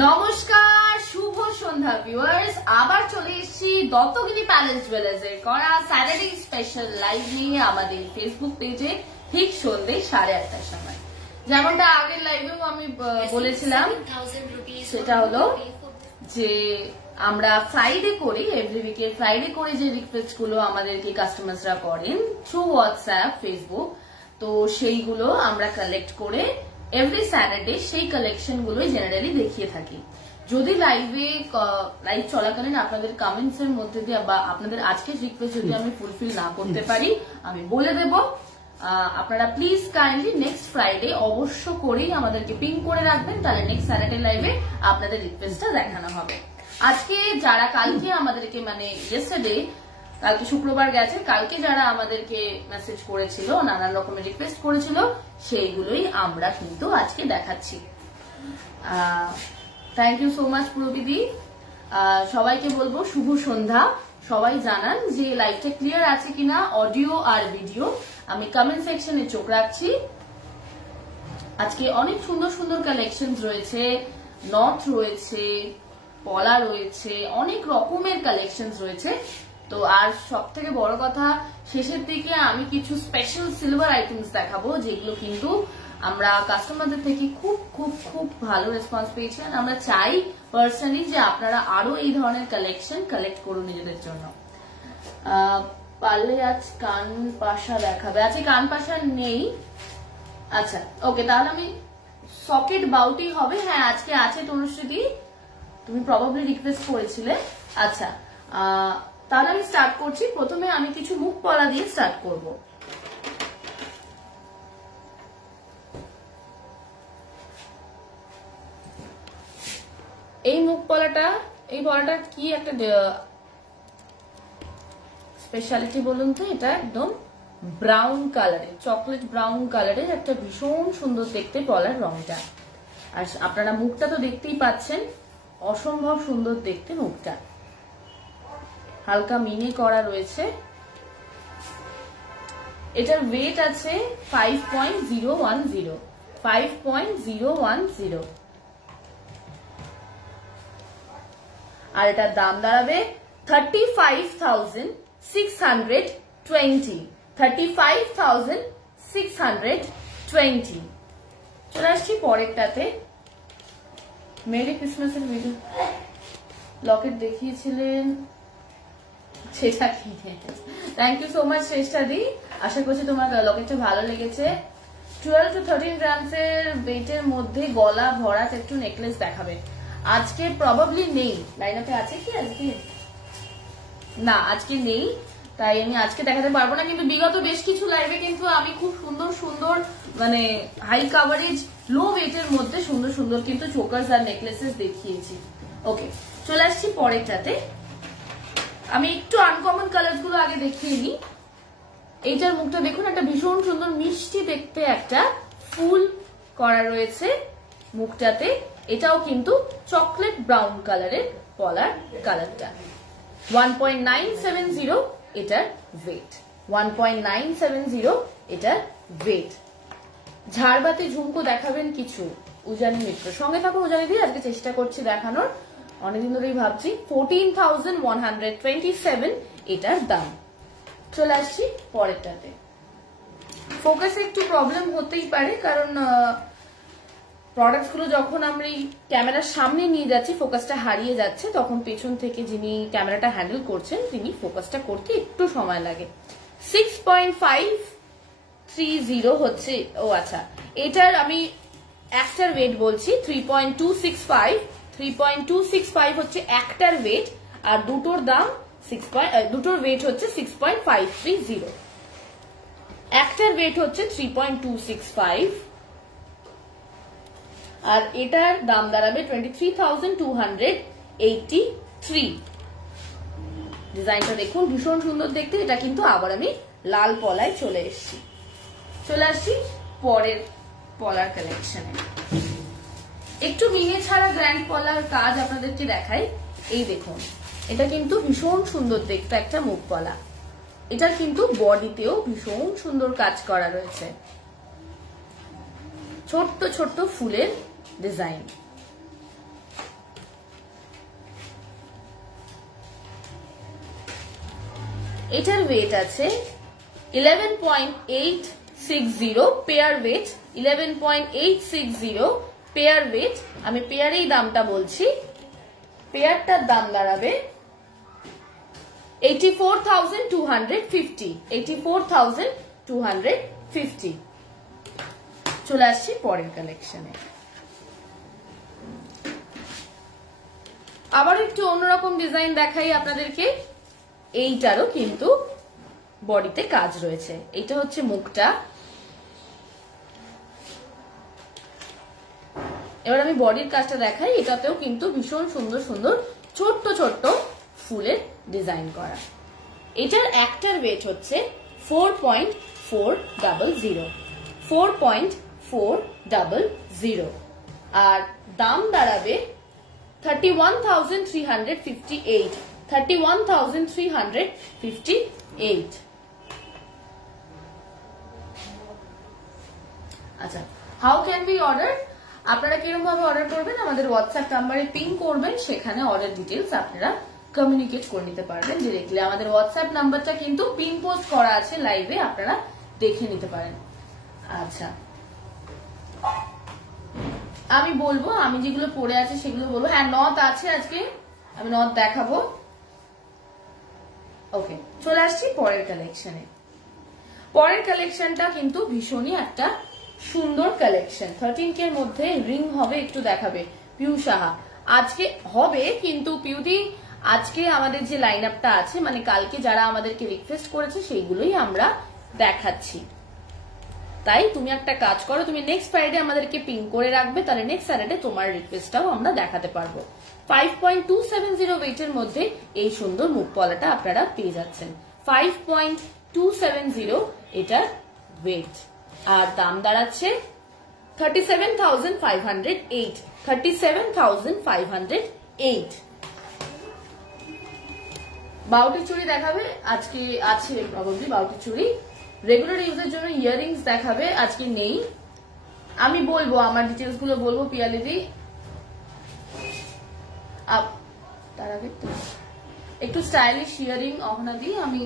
নমস্কার, শুভ সন্ধ্যা ভিউয়ার্স। আবার চলে এসেছি দত্তগিরি প্যালেস জুয়েলার্সের করা স্যাটারডে স্পেশাল লাইভ নিয়ে আমাদের ফেসবুক পেজে ঠিক সন্ধ্যে 8:30টার সময়। যেমনটা আগের লাইভেও আমি বলেছিলাম, সেটা হলো যে আমরা ফ্রাইডে করি, এভরি উইকে ফ্রাইডে করে যে রিকোয়েস্ট গুলো আমাদেরকে কাস্টমার্সরা করেন থ্রু হোয়াটসঅ্যাপ, ফেসবুক, তো সেইগুলো আমরা কালেক্ট করে এভরি স্যাটারডে সেই কালেকশন গুলোই জেনারেলি দেখিয়ে থাকি। যদি লাইভ চলাকালীন আপনাদের কমেন্টস এর মধ্যে দিয়ে বা আপনাদের আজকের রিকোয়েস্ট যদি আমি ফুলফিল না করতে পারি, আমি বলে দেব। আপনারা প্লিজ কাইন্ডলি নেক্সট ফ্রাইডে অবশ্য করেই আমাদেরকে পিং করে রাখবেন, তাহলে নেক্সট স্যাটারডে লাইভে আপনাদের রিকোয়েস্টটা দেখানো হবে। আজকে যারা কালকে আমাদেরকে মানে ইয়েস্টারডে, কালকে শুক্রবার গেছে, কালকে যারা আমাদেরকে মেসেজ করেছিল, নানান রকমের রিকোয়েস্ট করেছিল, সেইগুলোই আমরা কিন্তু আজকে দেখাচ্ছি। থ্যাংক ইউ সো মাচ পুরবিদি। সবাইকে বলবো শুভ সন্ধ্যা। সবাই জানান যে লাইভটা ক্লিয়ার আছে কিনা, অডিও আর ভিডিও। আমি কমেন্ট সেকশনে চোখ রাখছি। আজকে অনেক সুন্দর সুন্দর কালেকশন রয়েছে, নথ রয়েছে, পলা রয়েছে, অনেক রকমের কালেকশন রয়েছে। তো আর সব থেকে বড় কথা, শেষের দিকে আমি কিছু স্পেশাল সিলভার আইটেমস দেখাবো, যেগুলো কিন্তু আমরা কাস্টমারদের থেকে খুব খুব খুব ভালো রেসপন্স পেয়েছি। আমরা চাই পার্সোনালি যে আপনারা আরো এই ধরনের কালেকশন কালেক্ট করুন নিজেদের জন্য। পারলে আজ কান পাশা দেখাবে, আজকে কান পাশা নেই। আচ্ছা ওকে, তাহলে আমি সকেট বাউটি হবে। হ্যাঁ আজকে আছে তনুশ্রীদি, তুমি প্রবাবলি রিকোয়েস্ট করেছিলে। আচ্ছা তাহলে আমি স্টার্ট করছি। প্রথমে আমি কিছু মুখ পলা দিয়ে স্টার্ট করব। এই মুখ পলাটা, এই পলাটার কি একটা স্পেশালিটি বলুন তো? এটা একদম ব্রাউন কালারের, চকলেট ব্রাউন কালারের একটা ভীষণ সুন্দর দেখতে পলার রংটা। আর আপনারা মুখটা তো দেখতেই পাচ্ছেন, অসম্ভব সুন্দর দেখতে মুখটা। হালকা মিনি করা রয়েছে। এটার ওয়েট আছে 5.010, 5.010। আর এটার দাম দাঁড়াবে 35,620, 35,620। চলে আসছি পরেরটাতে। মেরি ক্রিসমাসের ভিডিও লকেট দেখিয়েছিলেন, সেটা কি? থ্যাংক ইউ সো মাচ শ্রেষ্ঠাদি, আশা করছি তোমার লকেটটা ভালো লেগেছে। 12 to 13 গ্রামস এর ওয়েটের মধ্যে গলা ভরা একটু নেকলেস দেখাবে। আজকে প্রবাবলি নেই, লাইন আপে আছে কি আজকে? না আজকে নেই, তাই আমি আজকে দেখাতে পারবো না। কিন্তু বিগত বেশ কিছু লাইভে কিন্তু আমি খুব সুন্দর সুন্দর মানে হাই কাভারেজ লো ওয়েটের মধ্যে সুন্দর সুন্দর কিন্তু চোকার্স আর নেকলেসেস দেখিয়েছি। ওকে চলে আসছি পরেরটাতে। আমি একটু আনকমন কালার গুলো আগে দেখিয়ে নিই। এইটার মুখটা দেখুন, একটা ভীষণ সুন্দর মিষ্টি দেখতে একটা ফুল করা রয়েছে মুখটাতে। এটাও কিন্তু চকলেট ব্রাউন কালারের পলার কালারটা। 1.970 এটার ওয়েট, 1.970 এটার ওয়েট। ঝাড়বাতি ঝুমকো দেখাবেন কিছু উজানি মিত্র, সঙ্গে থাকো উজানি দিয়ে। আজকে চেষ্টা করছি দেখানোর, অনেকদিন ধরেই ভাবছি। 14,127 এটার দাম। চলে আসছি পরেরটাতে। ফোকাসে একটু প্রবলেম হতেই পারে, কারণ প্রোডাক্টস গুলো যখন আমরা ক্যামেরার সামনে নিয়ে যাচ্ছি ফোকাসটা হারিয়ে যাচ্ছে, তখন পেছন থেকে যিনি ক্যামেরাটা হ্যান্ডেল করছেন তিনি ফোকাসটা করতে একটু সময় লাগে। 6.530 হচ্ছে। ও আচ্ছা, এটার আমি একটার ওয়েট বলছি 3.265, 3.265 হচ্ছে একটার ওয়েট। আর দুটোর দাম দুটোর ওয়েট হচ্ছে 6.530। একটার ওয়েট হচ্ছে 3.265 আর এটার দাম দাঁড়াবে 23,283। ডিজাইনটা দেখুন, ভীষণ সুন্দর দেখতে। এটা কিন্তু আবার আমি লাল পলায় চলে এসেছি। চলে আসছি পরের পলার কালেকশনে। একটু মিনে ছাড়া গ্র্যান্ড পলার কাজ আপনাদেরকে দেখাই। এই দেখুন, এটা কিন্তু ভীষণ সুন্দর দেখতে একটা মুখ পলা। এটার কিন্তু বডিতেও ভীষণ সুন্দর কাজ করা রয়েছে, ছোট্ট ছোট্ট ফুলের ডিজাইন। এটার ওয়েট আছে 11.860 পেয়ার ওয়েট, 11.860 পেয়ার ওয়েট। আমি পেয়ারেই দামটা বলছি, পেয়ারটার দাম দাঁড়াবে 84,250, 84,250। চলে আসছি পরের কালেকশনে। আবার একটু অন্যরকম ডিজাইন দেখাই আপনাদেরকে। এইটারও কিন্তু বডিতে কাজ রয়েছে। এটা হচ্ছে মুখটা। এবার আমি বডির কাজটা দেখাই। এটাতেও কিন্তু ভীষণ সুন্দর সুন্দর ছোট্ট ছোট্ট ফুলের ডিজাইন করা। এটার একটার ওয়েট হচ্ছে 4.400, 4.400 আর দাম দাঁড়াবে 31,358, 31,358। আচ্ছা, হাউ ক্যান বি অর্ডার? আপনারা কিরকম ভাবে অর্ডার করবেন? আমাদের হোয়াটসঅ্যাপ নাম্বারে পিং করবেন, সেখানে অর্ডার ডিটেলস আপনারা কমিউনিকেট করে নিতে পারবেন ডিরেক্টলি। আমাদের হোয়াটসঅ্যাপ নাম্বারটা কিন্তু পিন পোস্ট করা আছে লাইভে, আপনারা দেখে নিতে পারেন। আচ্ছা, আমি বলবো, আমি যেগুলো পরে আছে সেগুলো বলবো। হ্যাঁ, নথ আছে আজকে, আমি নথ দেখাবো। ওকে, চলে আসছি পরের কালেকশনে। পরের কালেকশনটা কিন্তু ভীষণই একটা সুন্দর কালেকশন। 13K এর মধ্যে রিং হবে, একটু দেখাবে পিউ সাহা। আজকে হবে কিন্তু পিউদি, আজকে আমাদের যে লাইন আপটা আছে, মানে কালকে যারা আমাদেরকে রিকোয়েস্ট করেছে সেইগুলোই আমরা দেখাচ্ছি। তাই তুমি একটা কাজ করো, তুমি নেক্সট ফ্রাইডে আমাদেরকে পিং করে রাখবে, তাহলে নেক্সট স্যাটারডে তোমার রিকোয়েস্টটাও আমরা দেখাতে পারবো। 5.270 ওয়েটের মধ্যে এই সুন্দর মুখ পলাটা আপনারা পেয়ে যাচ্ছেন। 5.270 এটার ওয়েট আর দাম দাঁড়াচ্ছে 37,508, 37,508। বাউটি চুড়ি দেখাবে আজকে, আছে প্রবাবলি বাউটি চুড়ি। রেগুলার ইউজের জন্য ইয়াররিংস দেখাবে, আজকে নেই। আমি বলবো, আমার ডিটেলস গুলো বলবো পিয়ালিদি। তার আগে একটু স্টাইলিশ ইয়াররিং অহনা দি। আমি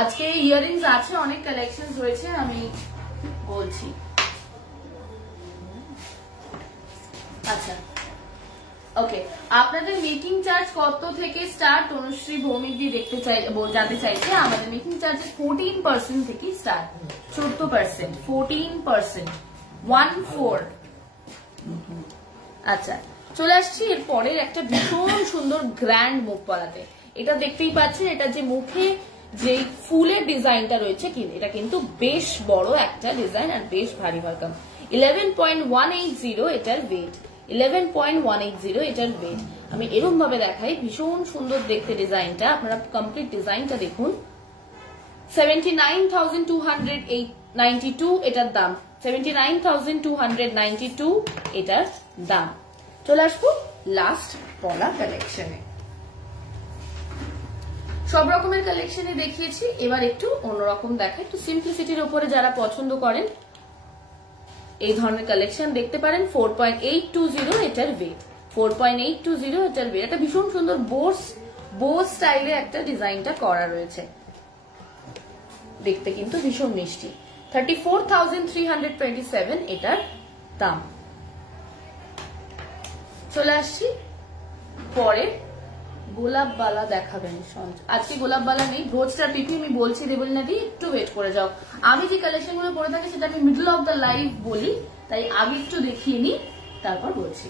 আজকে ইয়াররিংস আছে, অনেক কালেকশন রয়েছে, আমি বলছি। আচ্ছা, ওকে, আপনাদের মেকিং চার্জ কত থেকে স্টার্ট? তনুশ্রী ভৌমিক দিয়ে দেখতে চাই, জানতে চাইছে। আমাদের মেকিং চার্জ 14% থেকে স্টার্ট, 14%, 14%, 14। আচ্ছা, চলে আসছি এর পরের একটা ভীষণ সুন্দর গ্র্যান্ড মুখ পলাতে। এটা দেখতেই পাচ্ছেন, এটা যে মুখে যে ফুলের ডিজাইনটা রয়েছে, এটা কিন্তু বেশ বড় একটা ডিজাইন আর বেশ ভারী ভরকম। 11.180 এটার ওয়েট, 11.180 এটার ওয়েট। আমি এরকম ভাবে দেখাই, ভীষণ সুন্দর দেখতে ডিজাইনটা। আপনারা কমপ্লিট ডিজাইনটা দেখুন। 79,292 এটার দাম, 79,292 এটার দাম। চলে আসবো লাস্ট পলা কালেকশনে। সব রকমের কালেকশনে দেখিয়েছি, এবার একটু অন্যরকম দেখাই। একটু সিম্পলিসিটির উপরে যারা পছন্দ করেন এই ধরনের কালেকশন দেখতে পারেন। 4.820 এটার ওয়েট, 4.820 এটার ওয়েট। এটা ভীষণ সুন্দর বো স্টাইলে একটা ডিজাইনটা করা রয়েছে, দেখতে কিন্তু ভীষণ মিষ্টি। 34,327 এটার দাম। চলে আসছি পরে গোলাপ বালা দেখাবেন। আজকে গোলাপ বালা নেই, ব্রোচটা পিপি আমি বলছি দেবলিনা দি, একটু ওয়েট করে যাও। আমি যে কালেকশন গুলো পরে থাকি সেটা আমি মিডল অফ দ্য লাইভ বলি, তাই আগে একটু দেখিয়ে নি, তারপর বলছি।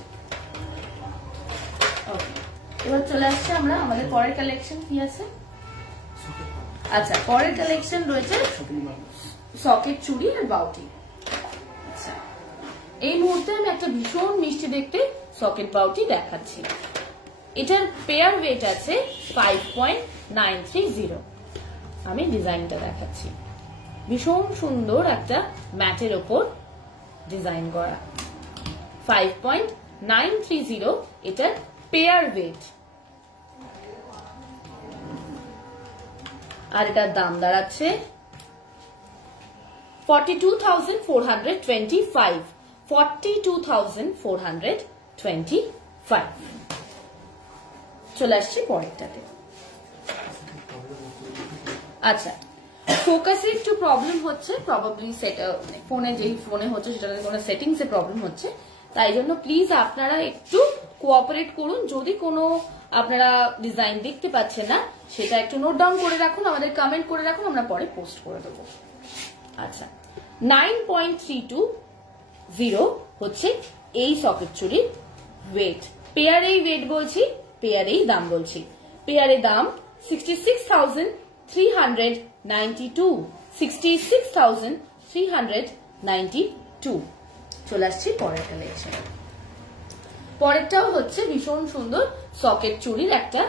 ওকে, এবার চলে আসছে আমরা আমাদের পরের কালেকশন কি আছে। আচ্ছা, পরের কালেকশন রয়েছে সকেট চুড়ি আর বাউটি। আচ্ছা, এই মুহূর্তে আমি একটা ভীষণ মিষ্টি দেখতে সকেট বাউটি দেখাচ্ছি। এটার পেয়ার ওয়েট আছে 5.930। আমি ডিজাইনটা দেখাচ্ছি, ভীষণ সুন্দর একটা ম্যাটের ওপর ডিজাইন করা। 5.930 এটার পেয়ার ওয়েট আর এটার দাম দাঁড়াচ্ছে 42,425, 42,425। চলে আসছি পরেরটাতে। আচ্ছা, ফোকাসে একটু প্রবলেম হচ্ছে, প্রবাবলি ফোনে হচ্ছে সেটা কোনো সেটিংস এ প্রবলেম হচ্ছে, তাই জন্য প্লিজ আপনারা একটু কোঅপারেট করুন। যদি কোনো আপনারা ডিজাইন দেখতে পাচ্ছেন না সেটা একটু নোট ডাউন করে রাখুন, আমাদের কমেন্ট করে রাখুন, আমরা পরে পোস্ট করে দেবো। আচ্ছা, 9.320 হচ্ছে এই সকেট চুড়ির ওয়েট। পেয়ারেই ওয়েট বলছি, পেয়ারেই দাম বলছি। পেয়ারে দাম 66,392, 66,392। চলে আসছি পরের কালেকশন। পরেরটাও হচ্ছে ভীষণ সুন্দর সকেট চুড়ির একটা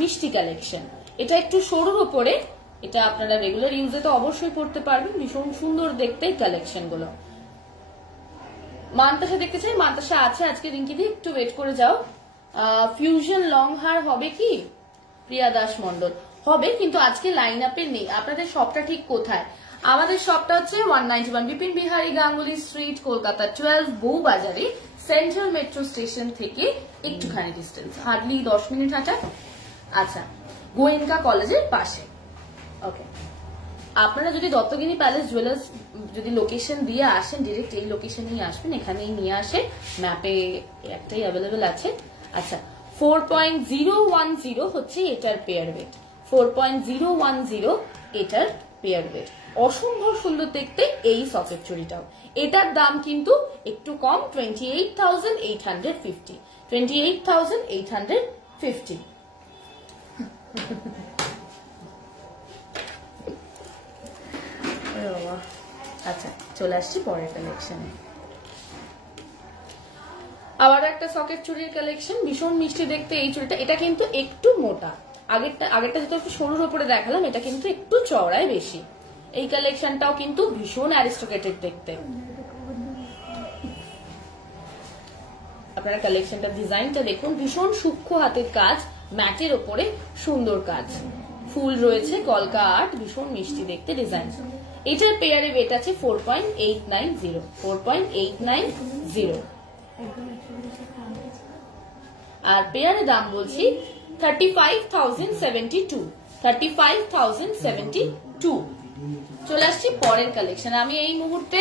মিষ্টি কালেকশন। এটা একটু সরুর উপরে, এটা আপনারা রেগুলার ইউজে তো অবশ্যই পড়তে পারবেন। ভীষণ সুন্দর দেখতে কালেকশন গুলো। মান্তাসা দেখতে চাই, মান্তাসা আছে আজকে। রিঙ্কি দি একটু ওয়েট করে যাও। ফিউশন লং হার হবে কি? প্রিয়া দাস মন্ডল হবে, কিন্তু আজকে লাইন আপে নেই। আপনাদের শপটা ঠিক কোথায়? আমাদের শপটা হচ্ছে 191 বিপিন বিহারী গাঙ্গুলি স্ট্রিট, কলকাতা 12, বউবাজারে, সেন্ট্রাল মেট্রো স্টেশন থেকে একটুখানি ডিস্টেন্স, হার্ডলি 10 মিনিট হাঁটা। আচ্ছা, গোয়েঙ্কা কলেজের পাশে। ওকে, আপনারা যদি দত্তগিরি প্যালেস জুয়েলার্স যদি লোকেশন দিয়ে আসেন, ডিরেক্ট এই লোকেশনেই আসবেন, এখানেই নিয়ে আসে, ম্যাপে একটাই অ্যাভেলেবেল আছে। আচ্ছা, 4.010 হচ্ছে এটার পেয়ার ওয়েট। 4.010 এটার পেয়ার ওয়েট। অসম্ভব সুন্দর দেখতে এই সকেট চুড়িটাও। এটার দাম কিন্তু একটু কম, 28,850, 28,850। আচ্ছা, চলে আসছি পরের কালেকশনে। আবার একটা সকেট চুড়ির কালেকশন, ভীষণ মিষ্টি দেখতে এই চুড়িটা। এটা কিন্তু একটু মোটা, আগেরটা যেটা একটু সরুর উপরে দেখালাম, এটা কিন্তু একটু চওড়ায় বেশি। এই কালেকশনটাও কিন্তু ভীষণ অ্যারিস্টোক্রেটেড দেখতে। আপনারা কালেকশনটা ডিজাইনটা দেখুন, ভীষণ সূক্ষ্ম হাতের কাজ, ম্যাটের ওপরে সুন্দর কাজ, ফুল রয়েছে, কলকা আর্ট, ভীষণ মিষ্টি দেখতে ডিজাইন। এটার পেয়ারে ওয়েট আছে 4.890, 4.890। আর পেয়ারে দাম বলছি 35,072, 35,072। চলে আসছি পরের কালেকশন। আমি এই মুহূর্তে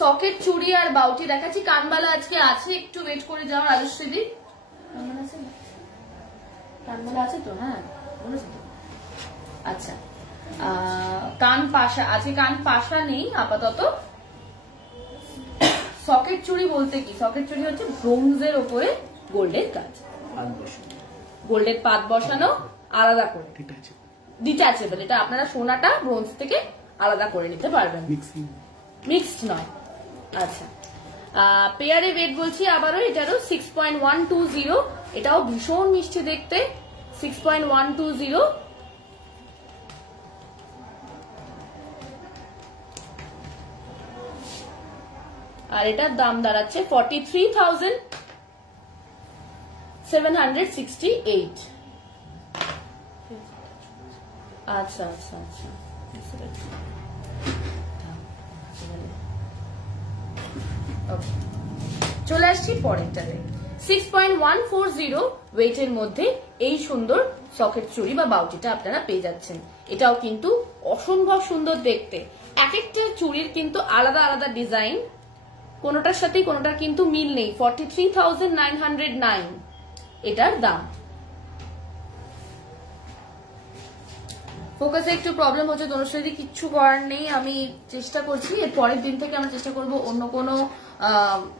সকেট চুড়ি আর বাউটি দেখাচ্ছি। কানবালা আজকে আছে, একটু ওয়েট করে যাও রাজশ্রী দি। কানবালা আছে তো? হ্যাঁ, বলেছে তো। আচ্ছা, কান পাশা আছে, কান পাশা নেই আপাতত। সকেট চুড়ি বলতে কি, সকেট চুড়ি হচ্ছে ব্রোঞ্জের ওপরে গোল্ডের কাজ, গোল্ডের পাত বসানো, আলাদা করে ডিটাচেবল। এটা আপনারা সোনাটা ব্রোঞ্জ থেকে আলাদা করে নিতে পারবেন, মিক্সড নয়। আচ্ছা, পেয়ারে ওয়েট বলছি আবারও, এটারও 6.120। এটাও ভীষণ মিষ্টি দেখতে, 6.120। আর এটার দাম দাঁড়াচ্ছে 43,768। আচ্ছা আচ্ছা আচ্ছা, চলে আসছি পরেরটাতে। 6.140 ওয়েটের মধ্যে এই সুন্দর সকেট চুড়ি বা বাউটিটা আপনারা পেয়ে যাচ্ছেন। এটাও কিন্তু অসম্ভব সুন্দর দেখতে। এক একটা চুড়ির কিন্তু আলাদা আলাদা ডিজাইন, কোনোটার সাথে কোনোটার কিন্তু মিল নেই। 43,909 এটার দাম। ফোকাসে একটু প্রবলেম হচ্ছে দোনোসারি, কিচ্ছু করার নেই। আমি চেষ্টা করছি, এর পরের দিন থেকে আমরা চেষ্টা করব অন্য কোনো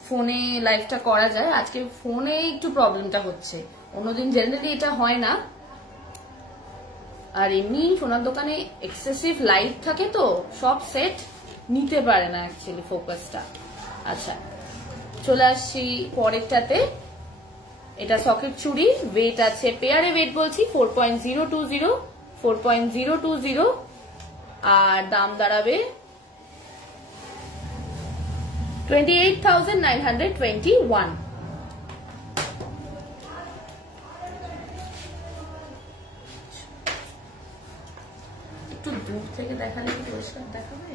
ফোনে লাইভটা করা যায়। আজকে ফোনে একটু প্রবলেমটা হচ্ছে, অন্যদিন জেনারেলি এটা হয় না। আর এমনি সোনার দোকানে এক্সেসিভ লাইট থাকে তো সব সেট নিতে পারে না অ্যাকচুয়ালি ফোকাসটা। আচ্ছা, চলে আসছি পরেরটাতে। এটা সকেট চুড়ি, ওয়েট আছে, পেয়ারে ওয়েট বলছি 4.020, 4.020। আর দাম দাঁড়াবে 28,921। একটু দূর থেকে দেখালে কি পরিষ্কার দেখাবে?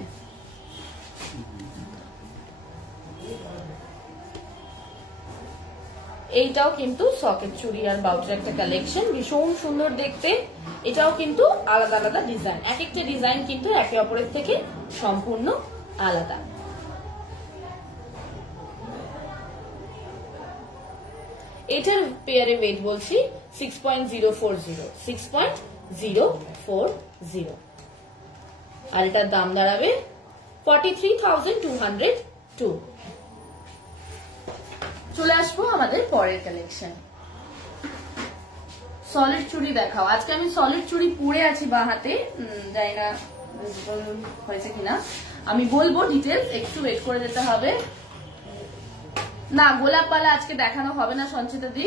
এইটাও কিন্তু সকেট চুড়ি আর বাউটির একটা কালেকশন, ভীষণ সুন্দর দেখতে। এটাও কিন্তু আলাদা আলাদা ডিজাইন, এক একটা ডিজাইন কিন্তু একে অপরের থেকে সম্পূর্ণ আলাদা। এটার পেয়ারে ওয়েট বলছি 6.040, 6.040, আর এটার দাম দাঁড়াবে 43,202। চলে আসবো আমাদের পরের কালেকশন। সলিড চুড়ি দেখাও। আজকে আমি সলিড চুড়ি পরে আছি বা হাতে, জানি না হয়েছে কিনা, আমি বলবো ডিটেলস, একটু ওয়েট করে যেতে হবে। না, গোলাপ পালা আজকে দেখানো হবে না সঞ্চিতা দি।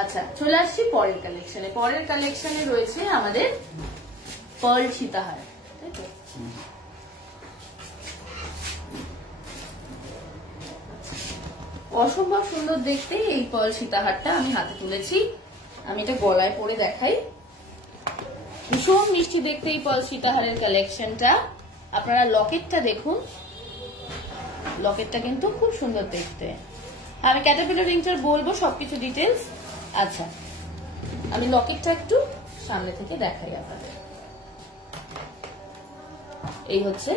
আচ্ছা, চলে আসছি পরের কালেকশনে। পরের কালেকশনে রয়েছে আমাদের পার্ল সীতাহার, তাই তো? অসম্ভব সুন্দর দেখতে এই পার্ল সীতাহারটা আমি হাতে তুলেছি। আমি এটা গলায় পরে দেখাই। ভীষণ মিষ্টি দেখতে এই পার্ল সীতাহারের কালেকশনটা। আপনারা লকেটটা দেখুন, লকেটটা কিন্তু খুব সুন্দর দেখতে। আমি ক্যাটারপিলার রিংটার বলবো সবকিছু ডিটেলস। আচ্ছা, আমি লকেটটা একটু সামনে থেকে দেখাই আপনাদের। এই হচ্ছে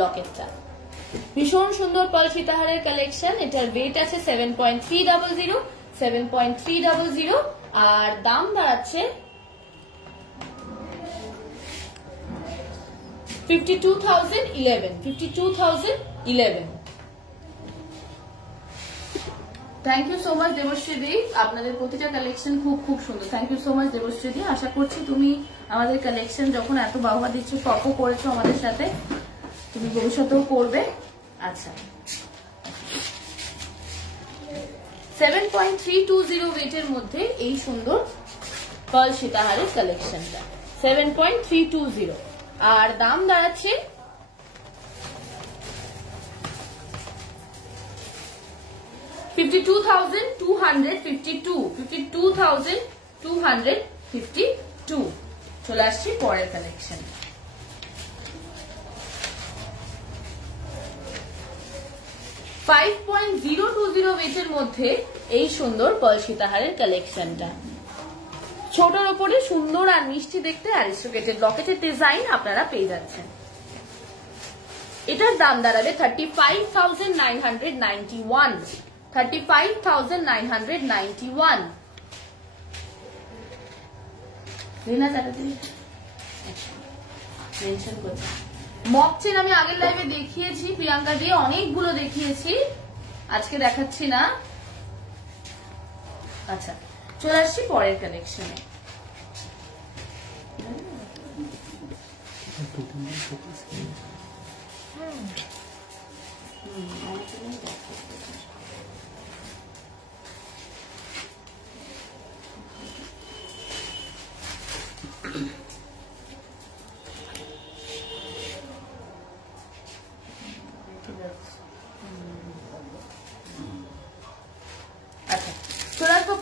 লকেটটা, ভীষণ সুন্দর পার্ল সীতাহারের কালেকশন। এটার ওয়েট আছে 7.300, আর দাম দাঁড়াচ্ছে 52,011। Thank you so much Debashree di, আপনাদের প্রতিটা কালেকশন খুব খুব সুন্দর। Thank you so much Debashree di. আশা করছি তুমি আমাদের কালেকশন যখন এত বাহবা দিচ্ছ, টপও করেছো আমাদের সাথে, তুমি ভবিষ্যতেও করবে। আচ্ছা, 7.320 ওয়েটের মধ্যে এই সুন্দর পার্ল সীতাহারের কালেকশনটা 7.320, আর দাম দাঁড়াচ্ছে 52,252। চলে আসছি পরের কালেকশন। 5.020 ওয়েটের মধ্যে এই সুন্দর পার্ল সীতাহারের কালেকশনটা, ছোটর উপরে সুন্দর আর মিষ্টি দেখতে অ্যারিস্টোক্রেটেড লকেটের ডিজাইন আপনারা পেয়ে যাচ্ছেন। এটার দাম দাঁড়াবে 35,991, 35,991। মক চেন আমি আগের লাইভে দেখিয়েছি, প্রিয়াঙ্কা দিয়ে অনেকগুলো দেখিয়েছি, আজকে দেখাচ্ছি না। আচ্ছা, চলে আসছি পরের কালেকশনে।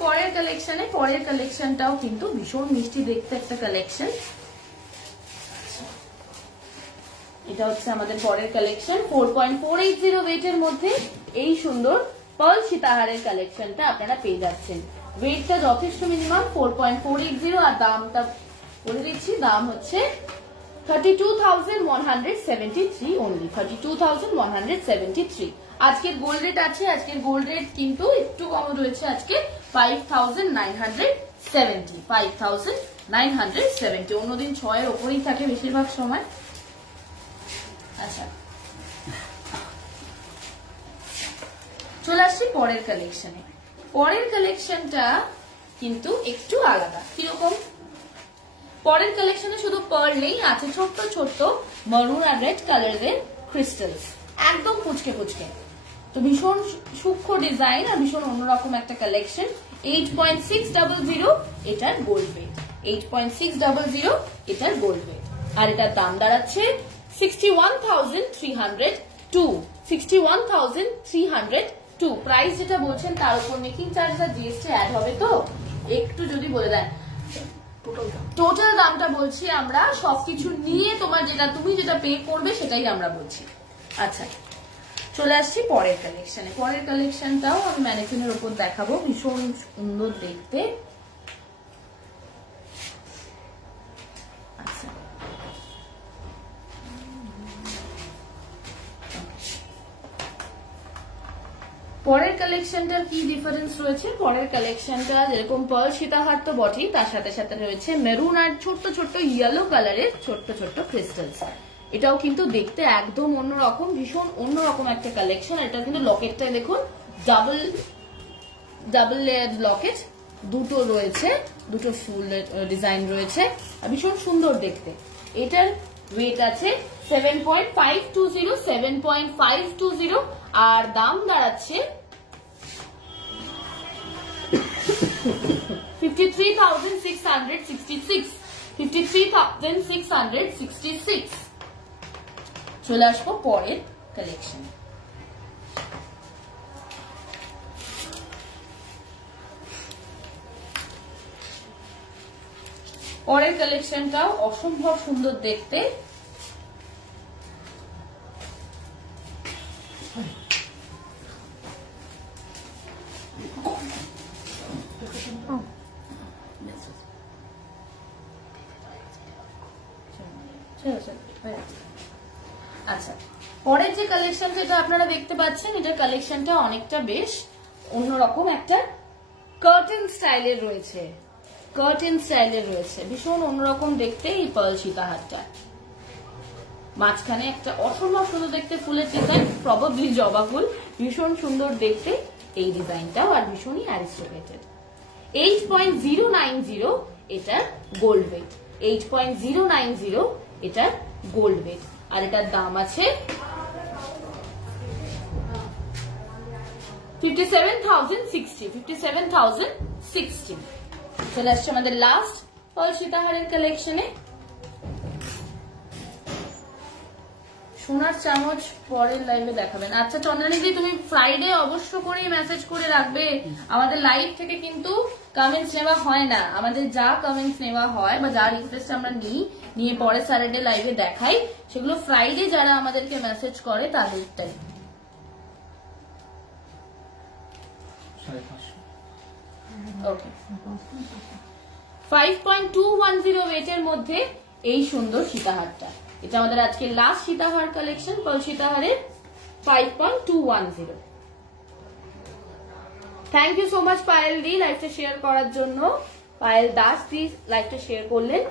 পরের কালেকশনে, পরের কালেকশনটাও কিন্তু ভীষণ মিষ্টি দেখতে একটা কালেকশন। এটা হচ্ছে আমাদের পরের কালেকশন। 4.480 ওয়েটের মধ্যে এই সুন্দর পার্ল সীতাহারের কালেকশনটা আপনারা পেয়ে যাচ্ছেন। ওয়েটটা যথেষ্ট মিনিমাম 4.480, আর দামটা বলে দিচ্ছি, দাম হচ্ছে 32,173 অনলি, 32,173। আজকের গোল্ড রেট আছে, আজকের গোল্ড রেট কিন্তু একটু কম রয়েছে, আজকে 5,970, 5,970। অন্যদিন 6 এর ওপরেই থাকে বেশিরভাগ সময়। আচ্ছা, চলে আসছি পরের কালেকশনে। পরের কালেকশনটা কিন্তু একটু আলাদা। কিরকম? পরের কালেকশনে শুধু পার্ল নেই, আছে ছোট্ট ছোট্ট মারুন আর রেড কালারের ক্রিস্টালস, একদম পুচকে পুচকে। তো ভীষণ সূক্ষ্ম ডিজাইন আর ভীষণ অন্যরকম একটা কালেকশন। 8.600 এটার গোল্ড ওয়েট, 8.600 এটার গোল্ড ওয়েট, আর এটার দাম দাঁড়াচ্ছে 61,302, 61,302। প্রাইস যেটা বলছেন তার উপর মেকিং চার্জ আর জিএসটি অ্যাড হবে, তো একটু যদি বলে দেন। টোটাল দামটা বলছি আমরা, সবকিছু নিয়ে তোমার যেটা তুমি যেটা পে করবে সেটাই আমরা বলছি। আচ্ছা, চলে আসছি পরের কালেকশনে। পরের কালেকশনটাও আমি ম্যানিকুইনের উপর দেখাবো, ভীষণ সুন্দর দেখতে। আচ্ছা, পরের কালেকশনটার কি ডিফারেন্স রয়েছে? পরের কালেকশনটা যেরকম পার্ল সীতাহার তো বটেই, তার সাথে সাথে রয়েছে মেরুন আর ছোট্ট ছোট্ট ইয়েলো কালারের ছোট্ট ছোট্ট ক্রিস্টালস। এটাও কিন্তু দেখতে একদম অন্যরকম, ভীষণ অন্যরকম একটা কালেকশন। এটা কিন্তু লকেটটা দেখুন, ডাবল লেয়ার লকেট, দুটো রয়েছে, দুটো ফুল ডিজাইন রয়েছে, আর ভীষণ সুন্দর দেখতে। এটার ওয়েট আছে 7.520, 7.520, আর দাম দাঁড়াচ্ছে 53,666, 53,666। চলে আসবো পরের কালেকশন। পরের কালেকশনটাও অসম্ভব সুন্দর দেখতে। আচ্ছা, পরের যে কালেকশনটা আপনারা দেখতে পাচ্ছেন, এটা কালেকশনটা অনেকটা বেশ অন্যরকম, একটা কার্টেন স্টাইলের রয়েছে, কার্টেন স্টাইলের রয়েছে, ভীষণ অন্যরকম দেখতে এই পার্ল সীতাহারটা। মাঝখানে একটা অসম্ভব সুন্দর দেখতে ফুলের ডিজাইন, প্রবাবলি জবা ফুল, ভীষণ সুন্দর দেখতে এই ডিজাইনটাও, আর ভীষণই অ্যারিস্টোক্রেটেড। 8.090 এটা গোল্ড ওয়েট, 8.090 এটা গোল্ড ওয়েট, আর এটার দাম আছে 57,060, 57,060। চলে আসছে আমাদের লাস্ট পার্ল সীতাহারের কালেকশনে। সোনার চামচ পরের লাইভে দেখাবেন। আচ্ছা চন্দ্রানীদি, তুমি ফ্রাইডে অবশ্য করেই মেসেজ করে রাখবে, আমাদের লাইভ থেকে কিন্তু কমেন্টস নেওয়া হয় না। আমাদের যা কমেন্টস নেওয়া হয় বা যা রিকোয়েস্ট আমরা নিয়ে পরে স্যাটারডে লাইভে দেখাই, সেগুলো ফ্রাইডে যারা আমাদেরকে মেসেজ করে তাদেরটাই। ওকে, 5.210 ওয়েটের মধ্যে এই সুন্দর সীতাহারটা, এটা আমাদের আজকে লাস্ট সীতাহার কালেকশন, পার্ল সীতাহারের 5.210। Thank you so much Payel di লাইভটা শেয়ার করার জন্য। পায়েল দাস দি লাইভটা শেয়ার করলেন।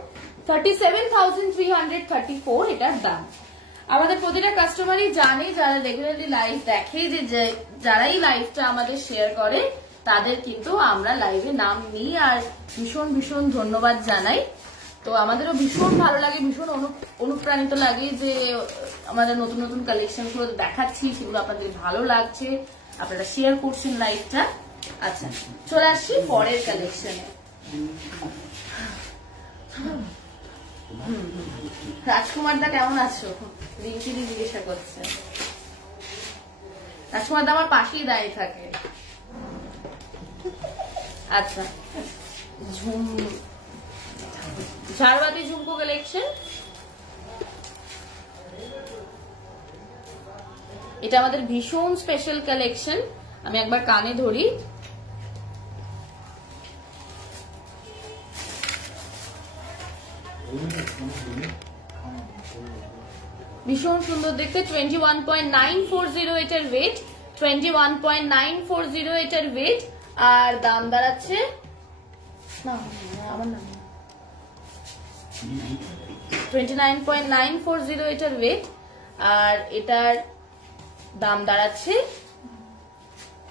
37,334 এটার দাম। আমাদের প্রতিটা কাস্টমারই জানে, যারা রেগুলারলি লাইভ দেখে, যে যারাই লাইভটা আমাদের শেয়ার করে তাদের কিন্তু আমরা লাইভে নাম নিই, আর ভীষণ ভীষণ ধন্যবাদ জানাই। তো আমাদেরও ভীষণ ভালো লাগে, ভীষণ অনুপ্রাণিত লাগে যে আমাদের নতুন নতুন কালেকশন গুলো দেখাচ্ছি, সেগুলো আপনাদের ভালো লাগছে, আপনারা শেয়ার করছেন লাইভটা। আচ্ছা, চলে আসছি পরের কালেকশনে। রাজকুমার দা কেমন আছো? রিঙ্কি দি জিজ্ঞাসা করছে। রাজকুমার দা আমার পাশেই দাঁড়িয়ে থাকে। আচ্ছা, ঝাড়বাতি ঝুমকো কালেকশন, এটা আমাদের ভীষণ স্পেশাল কালেকশন। আমি একবার কানে ধরি, ভীষণ সুন্দর দেখতে। 21.940 এটার ওয়েট, 21.940 এটার ওয়েট, আর দাম দাঁড়াচ্ছে না আমার নাম 29.940 এটার ওয়েট, আর এটার দাম দাঁড়াচ্ছে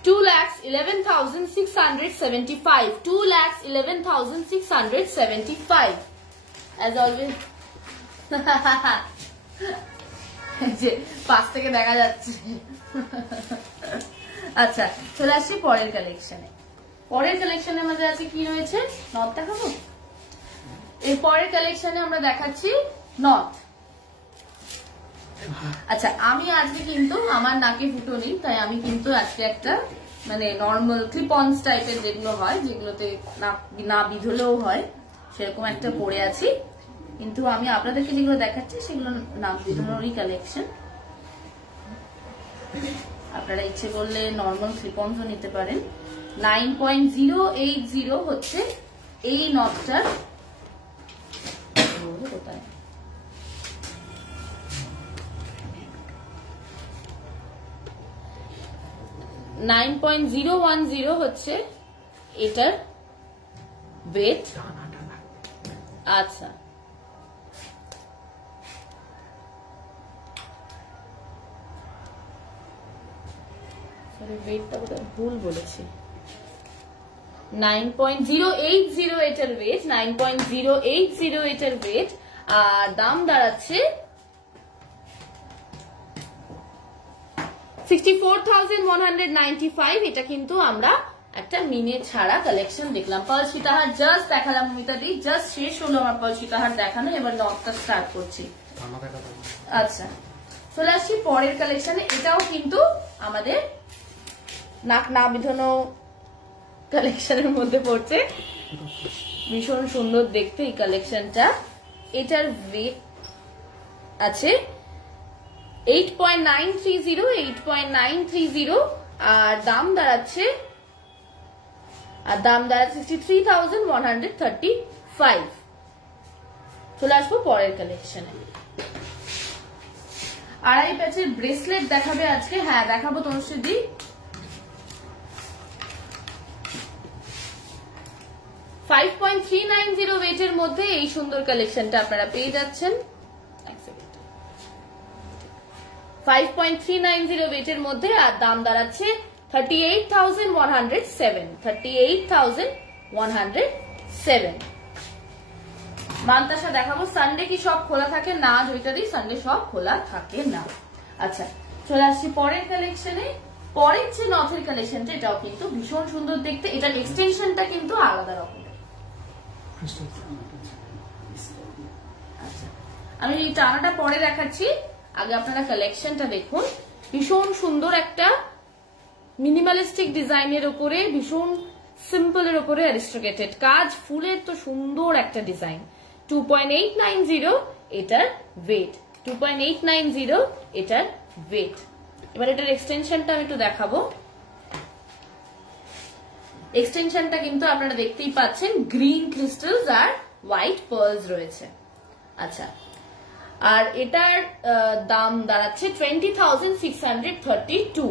2,11,675, 2,11,675 as always। যে পাশ থেকে দেখা যাচ্ছে। আচ্ছা, চলে আসছি পরের কালেকশনে। পরের কালেকশনে আমাদের আছে কি রয়েছে, নথ দেখাবো। এর পরের কালেকশনে আমরা দেখাচ্ছি নথ। আচ্ছা, আমি আজকে কিন্তু আমার নাকে ফুটো নেই, তাই আমি কিন্তু আজকে একটা মানে নর্মাল ক্লিপ অন টাইপের যেগুলো হয়, যেগুলোতে না বিধলেও হয়, সেরকম একটা পরে আছি। কিন্তু আমি আপনাদেরকে যেগুলো দেখাচ্ছি সেগুলো নাম বিধনেরই কালেকশন। আপনারা ইচ্ছে করলে নর্মাল 3 পয়েন্টও নিতে পারেন। 9.080 হচ্ছে এই নটটার কোথায় 9.010 হচ্ছে এটার ওয়েট। আচ্ছা ওয়েটটা বোধহয় ভুল বলেছি। 9.080 এটার ওয়েট, 9.080 এটার ওয়েট। আর দাম দাঁড়াচ্ছে 64,195। এটা কিন্তু আমরা একটা মিনে ছাড়া কালেকশন দেখলাম। পার্ল সীতাহার জাস্ট দেখালাম মমিতাদি, জাস্ট শেষ হলো আমার পার্ল সীতাহার দেখানো। এবার নটটা স্টার্ট করছি। আচ্ছা চলে আসছি পরের কালেকশনে। এটাও কিন্তু আমাদের নাক না বিধানো কালেকশনের মধ্যে পড়ছে। ভীষণ সুন্দর দেখতে এই কালেকশনটা। এটার ওয়েট আছে 8.930 আর দাম দাঁড়াচ্ছে 63,135। চলে আসবো পরের কালেকশনে। আড়াই প্যাচের ব্রেসলেট দেখাবে আজকে। হ্যাঁ দেখাবো তনুশ্রীদি। 5.390 ওয়েটের মধ্যে এই সুন্দর কালেকশনটা আপনারা পেয়ে যাচ্ছেন। 5.390 ওয়েটের মধ্যে আর দাম দাঁড়াচ্ছে 38,107। 38,107। মান্তাসা দেখাবো। সানডে কি সব খোলা থাকে? না জয়িতাদি, সানডে সব খোলা থাকে না। আচ্ছা চলে আসছি পরের কালেকশনে। পরের যে নথের কালেকশনটা এটাও কিন্তু ভীষণ সুন্দর দেখতে। এটার এক্সটেনশনটা কিন্তু আলাদা রকমের। আচ্ছা আমি এই টানাটা পরে দেখাচ্ছি, আগে আপনারা কালেকশনটা দেখুন। ভীষণ সুন্দর একটা মিনিমালিস্টিক ডিজাইনের উপরে, ভীষণ সিম্পলের উপরে অ্যারিস্ট্রিকেটেড কাজ, ফুলের তো সুন্দর একটা ডিজাইন। 2.890 এটার ওয়েট, 2.890 এটার ওয়েট। এবার এটার এক্সটেনশনটা আমি একটু দেখাবো। এক্সটেনশনটা কিন্তু আপনারা দেখতেই পাচ্ছেন, গ্রিন ক্রিস্টালস আর হোয়াইট পার্লস রয়েছে। আচ্ছা আর এটার দাম দাঁড়াচ্ছে 20,632।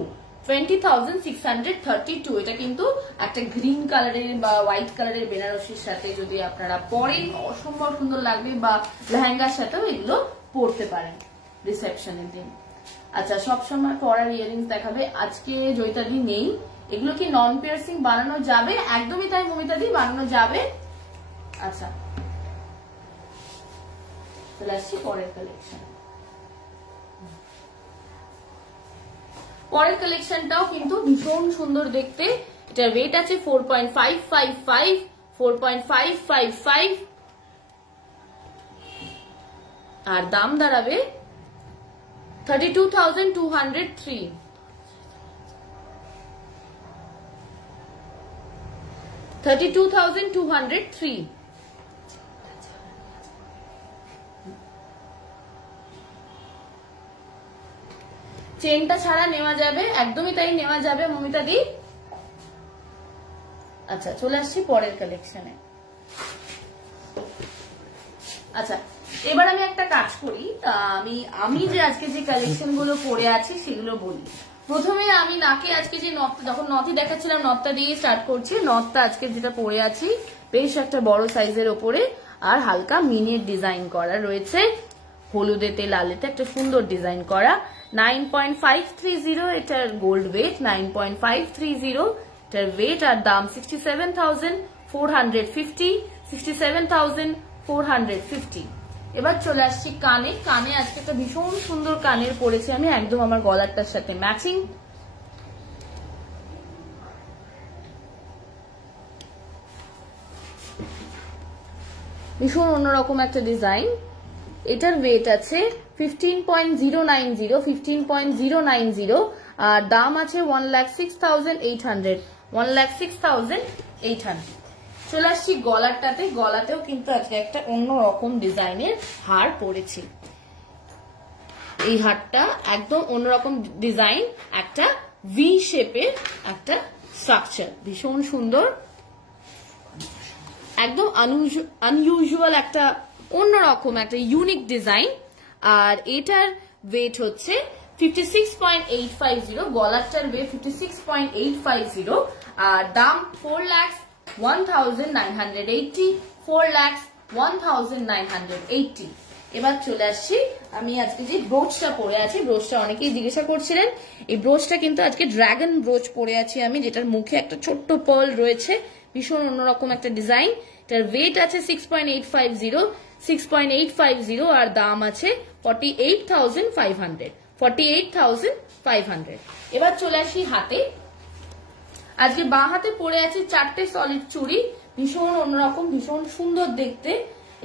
20,632। এটা কিন্তু একটা গ্রিন কালারের বা হোয়াইট কালারের বেনারসির সাথে যদি আপনারা পরেন অসম্ভব সুন্দর লাগবে, বা লেহেঙ্গার সাথেও এগুলো পরতে পারেন রিসেপশনের দিন। আচ্ছা সবসময় পরার ইয়ারিংস দেখাবে আজকে জয়িতাদি নেই। এগুলো কি নন পিয়ার্সিং বানানো যাবে? একদমই তাই মমিতাদি, বানানো যাবে। আচ্ছা চলে আসছি পরের কালেকশন। পরের কালেকশনটাও কিন্তু ভীষণ সুন্দর দেখতে। এটার ওয়েট আছে 4.555, 4.555 আর দাম দাঁড়াবে 32,203। 32,203। চেনটা ছাড়া নেওয়া যাবে, একদমই তাই নেওয়া যাবে মমিতাদি। আচ্ছা চলে আসছি পরের কালেকশনে। আচ্ছা এবার আমি একটা কাজ করি, আমি যে আজকে যে কালেকশন গুলো পরে আছি সেগুলো বলি। প্রথমে আমি নাকে আজকে যে নথ, যখন নথই দেখাচ্ছিলাম নথটা দিয়ে স্টার্ট করছি। নথটা আজকে যেটা পরে আছি বেশ একটা বড় সাইজের ওপরে আর হালকা মিনির ডিজাইন করা রয়েছে, হলুদেতে লালেতে একটা সুন্দর ডিজাইন করা। 9.530 এটার গোল্ড ওয়েট, 9.530 এটার ওয়েট আর দাম 67,450, 67,450। এবার চলে আসছি কানে। কানে আজকে একটা ভীষণ সুন্দর কানের পরেছি আমি, একদম আমার গলারটার সাথে ম্যাচিং। ভীষণ অন্যরকম একটা ডিজাইন। এটার ওয়েট আছে 15.090, 15.090 আর দাম আছে 1,06,800, 1,06,800। চলে আসছি গলারটাতে। গলাতেও কিন্তু আজকে একটা অন্যরকম ডিজাইনের হার পরেছি। এই হারটা একদম অন্যরকম ডিজাইন, একটা ভি শেপের একটা স্ট্রাকচার, ভীষণ সুন্দর, একদম আনইউজুয়াল একটা অন্যরকম একটা ইউনিক ডিজাইন। আর এটার ওয়েট হচ্ছে 56.850, গলারটার ওয়েট 56.850, আর দাম 4,01,980, 4,01,980। এবার চলে আসছি, আমি আজকে যে ব্রোচটা পরে আছি, ব্রোচটা অনেকেই জিজ্ঞাসা করছিলেন, এই ব্রোচটা কিন্তু আজকে ড্রাগন ব্রোচ পরে আছি আমি, যেটার মুখে একটা ছোট্ট পার্ল রয়েছে, ভীষণ অন্যরকম একটা ডিজাইন। এটার ওয়েট আছে 6.850, আর দাম আছে 48,500। এবার চলে আসি হাতে, আজকে বাঁ হাতে পরে আছে 4টে সলিড চুড়ি, ভীষণ অন্যরকম, ভীষণ সুন্দর দেখতে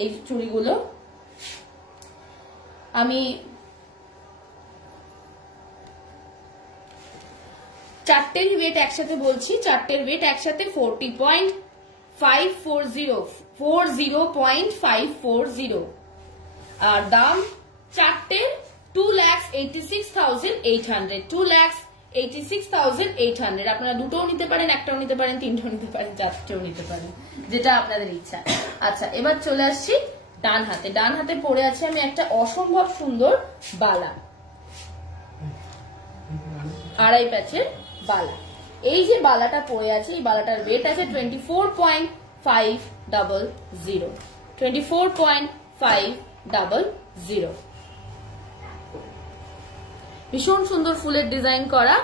এই চুড়িগুলো। আমি 4টের ওয়েট একসাথে বলছি, 4টের ওয়েট একসাথে 40.540, আর দাম 4টের 2,86,800, 2,86,800। আপনারা দুটোও নিতে পারেন, একটাও নিতে পারেন, তিনটাও নিতে পারেন, চারটেও নিতে পারেন, যেটা আপনাদের ইচ্ছা। আচ্ছা, এবার চলে আসছি ডান হাতে, ডান হাতে পরে আছে আমি একটা অসম্ভব সুন্দর বালা, আড়াই প্যাচের বালা। এই যে বালাটা পরে আছে, এই বালাটার ওয়েট আছে 24.500, 24.500। ভীষণ সুন্দর ফুলের ডিজাইন করা,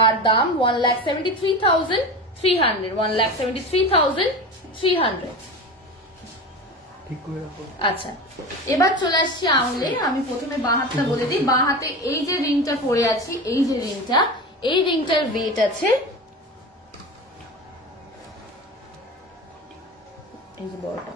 আর দাম 1,73,300, 1,73,300। আচ্ছা, এবার চলে আসছি আঙুলে। আমি প্রথমে বাঁ হাতটা বলে দিই, বাঁ হাতে এই যে রিংটা পরে আছি, এই যে রিংটা, এই রিংটার ওয়েট আছে, এই যে বড়টা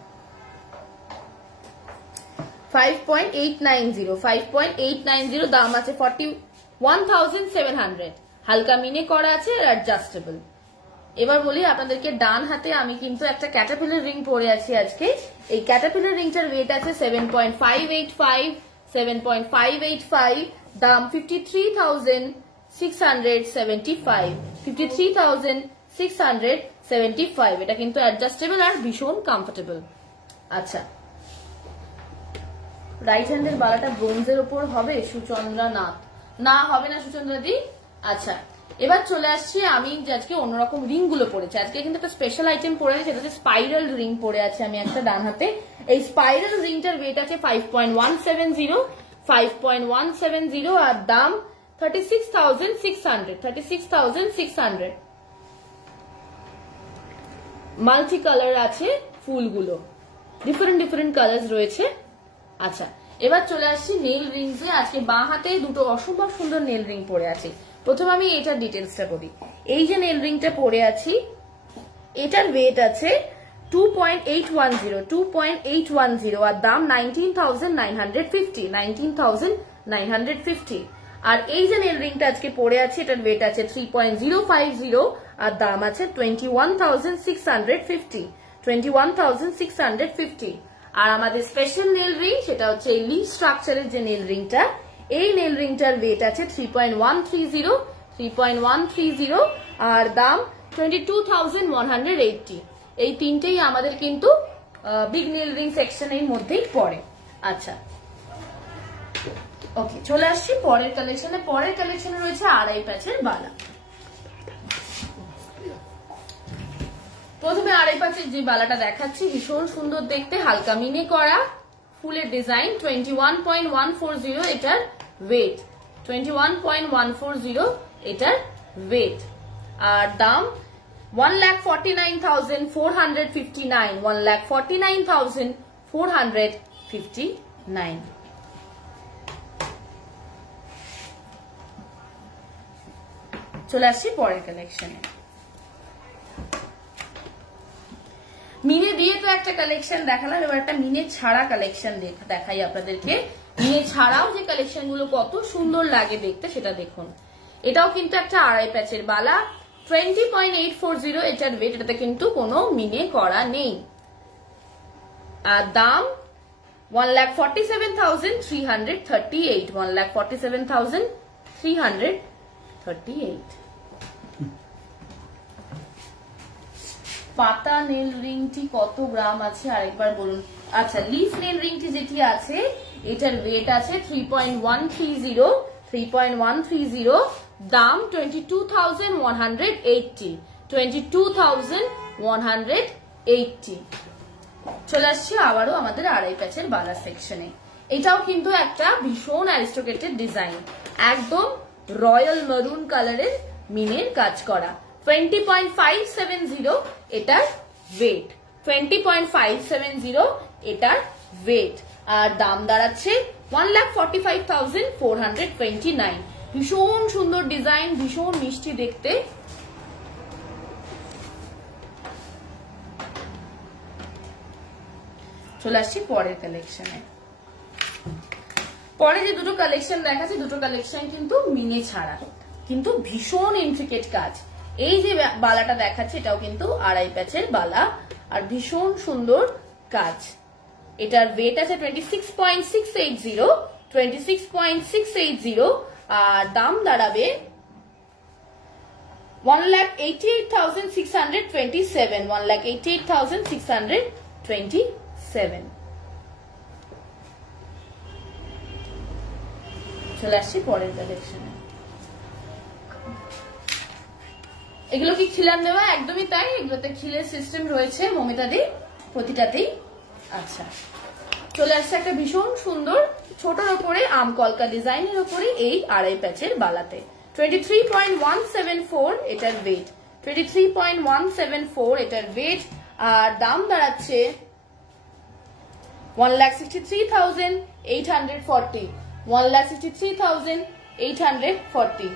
5.890, দাম আছে 41,700, হালকা মিনে করা আছে, অ্যাডজাস্টেবল। এবার বলি আপনাদেরকে, ডান হাতে আমি কিন্তু একটা ক্যাটারপিলার রিং পরে আছি আজকে। এই ক্যাটারপিলার রিংটার ওয়েট আছে 7.585, দাম 53,675, 53,675। এটা কিন্তু অ্যাডজাস্টেবল আর ভীষণ কমফোর্টেবল। আচ্ছা, রাইট হ্যান্ডের বালাটা ব্রোঞ্জের উপর হবে সুচন্দ্রা? না হবে না সুচন্দ্রা দি। আচ্ছা, এবার চলে আসছি, আমি আজকে অন্যরকম রিং গুলো পরেছি। আজকে কিন্তু একটা স্পেশাল আইটেম পরে আছে, সেটা হচ্ছে স্পাইরাল রিং পরে আছে আমি একটা ডান হাতে। এই স্পাইরাল রিংটার ওয়েট আছে 5.170, আর দাম 36,600। মাল্টি কালার আছে ফুলগুলো, ডিফারেন্ট কালার রয়েছে। আচ্ছা, এবার চলে আসছি নেল রিংসে। আজকে বাঁ হাতে দুটো অসম্ভব সুন্দর নেল রিং পরে আছে। প্রথমে আমি এটার ডিটেলসটা বলি। এই যে নেল রিংটা পরে আছি, এটার ওয়েট আছে 2.810, আর দাম 19,950। আর এই যে নেল রিংটা আজকে পরে আছে, এটার ওয়েট আছে 3.050, আর দাম আছে 21,650। আর আমাদের স্পেশাল নেল রিং, সেটা হচ্ছে এই লিফ স্ট্রাকচারের যে নেল রিংটা, এই নেল রিংটার ওয়েট আছে 3.130, আর দাম 22,180। এই তিনটেই আমাদের কিন্তু বিগ নেল রিং সেকশনের মধ্যেই পড়ে। আচ্ছা, ওকে, চলে আসছি পরের কালেকশনে। পরের কালেকশনে রয়েছে আড়াই প্যাচের বালা। প্রথমে আড়াই প্যাচের যে বালাটা দেখাচ্ছি, ভীষণ সুন্দর দেখতে, হালকা মিনে করা ফুলের ডিজাইন, 21.140 এটার ওয়েট, 21.140 এটার ওয়েট, আর দাম 1,49,459, 1,49,459। চলে আসছি পরের কালেকশনে। মিনে দিয়ে তো একটা কালেকশন দেখালাম, এবার একটা মিনে ছাড়া কালেকশন দেখাই আপনাদেরকে। মিনে ছাড়াও যে কালেকশন গুলো কত সুন্দর লাগে দেখতে সেটা দেখুন। এটাও কিন্তু একটা আড়াই প্যাচের বালা, 20.840 এটার ওয়েট, এটাতে কিন্তু কোনো মিনে করা নেই। আর দাম 1,47,338, 1,47,338। 38। পাতা নেল রিংটি কত গ্রাম আছে আরেকবার বলুন। আচ্ছা, লিফ নেল রিংটি যেটি আছে এটার ওয়েট আছে 3.130, দাম 22,180, 22,180। চলে আসছি আবারও আমাদের আড়াই প্যাচের বালা সেকশনে। এটাও কিন্তু একটা ভীষণ অ্যারিস্টোক্রেটেড ডিজাইন, একদম রয়্যাল মেরুন কালারের মিনের কাজ করা। 20.570 এটার ওয়েট, 20.570 এটার ওয়েট, আর দাম দাঁড়াচ্ছে 1,45,429। ভীষণ সুন্দর ডিজাইন, ভীষণ মিষ্টি দেখতে। চলে আসছি পরের কালেকশনে। পরে যে দুটো কালেকশন দেখাচ্ছি দুটো কালেকশন কিন্তু মিনে ছাড়া, কিন্তু ভীষণ ইন্ট্রিকেট কাজ। এই যে বালাটা দেখাচ্ছে এটাও কিন্তু আড়াই প্যাচের বালা আর ভীষণ সুন্দর কাজ। এটার ওয়েট আছে 26.680, 26.680, আর দাম দাঁড়াবে 1,88,627, 1,88,627। চলে আসছি পরের কালেকশনে। এগুলো কি খিলান দেওয়া? একদমই তাই, এগুলোতে খিলের সিস্টেম রয়েছে মমিতাদি প্রতিটাতেই। আচ্ছা, চলে আসছে একটা ভীষণ সুন্দর ছোটর ওপরে আম কলকা ডিজাইনের ওপরে এই আড়াই প্যাচের বালাতে। 23.174 এটার ওয়েট, 23.174 এটার ওয়েট, আর দাম দাঁড়াচ্ছে 1,63,840, 1,63,840।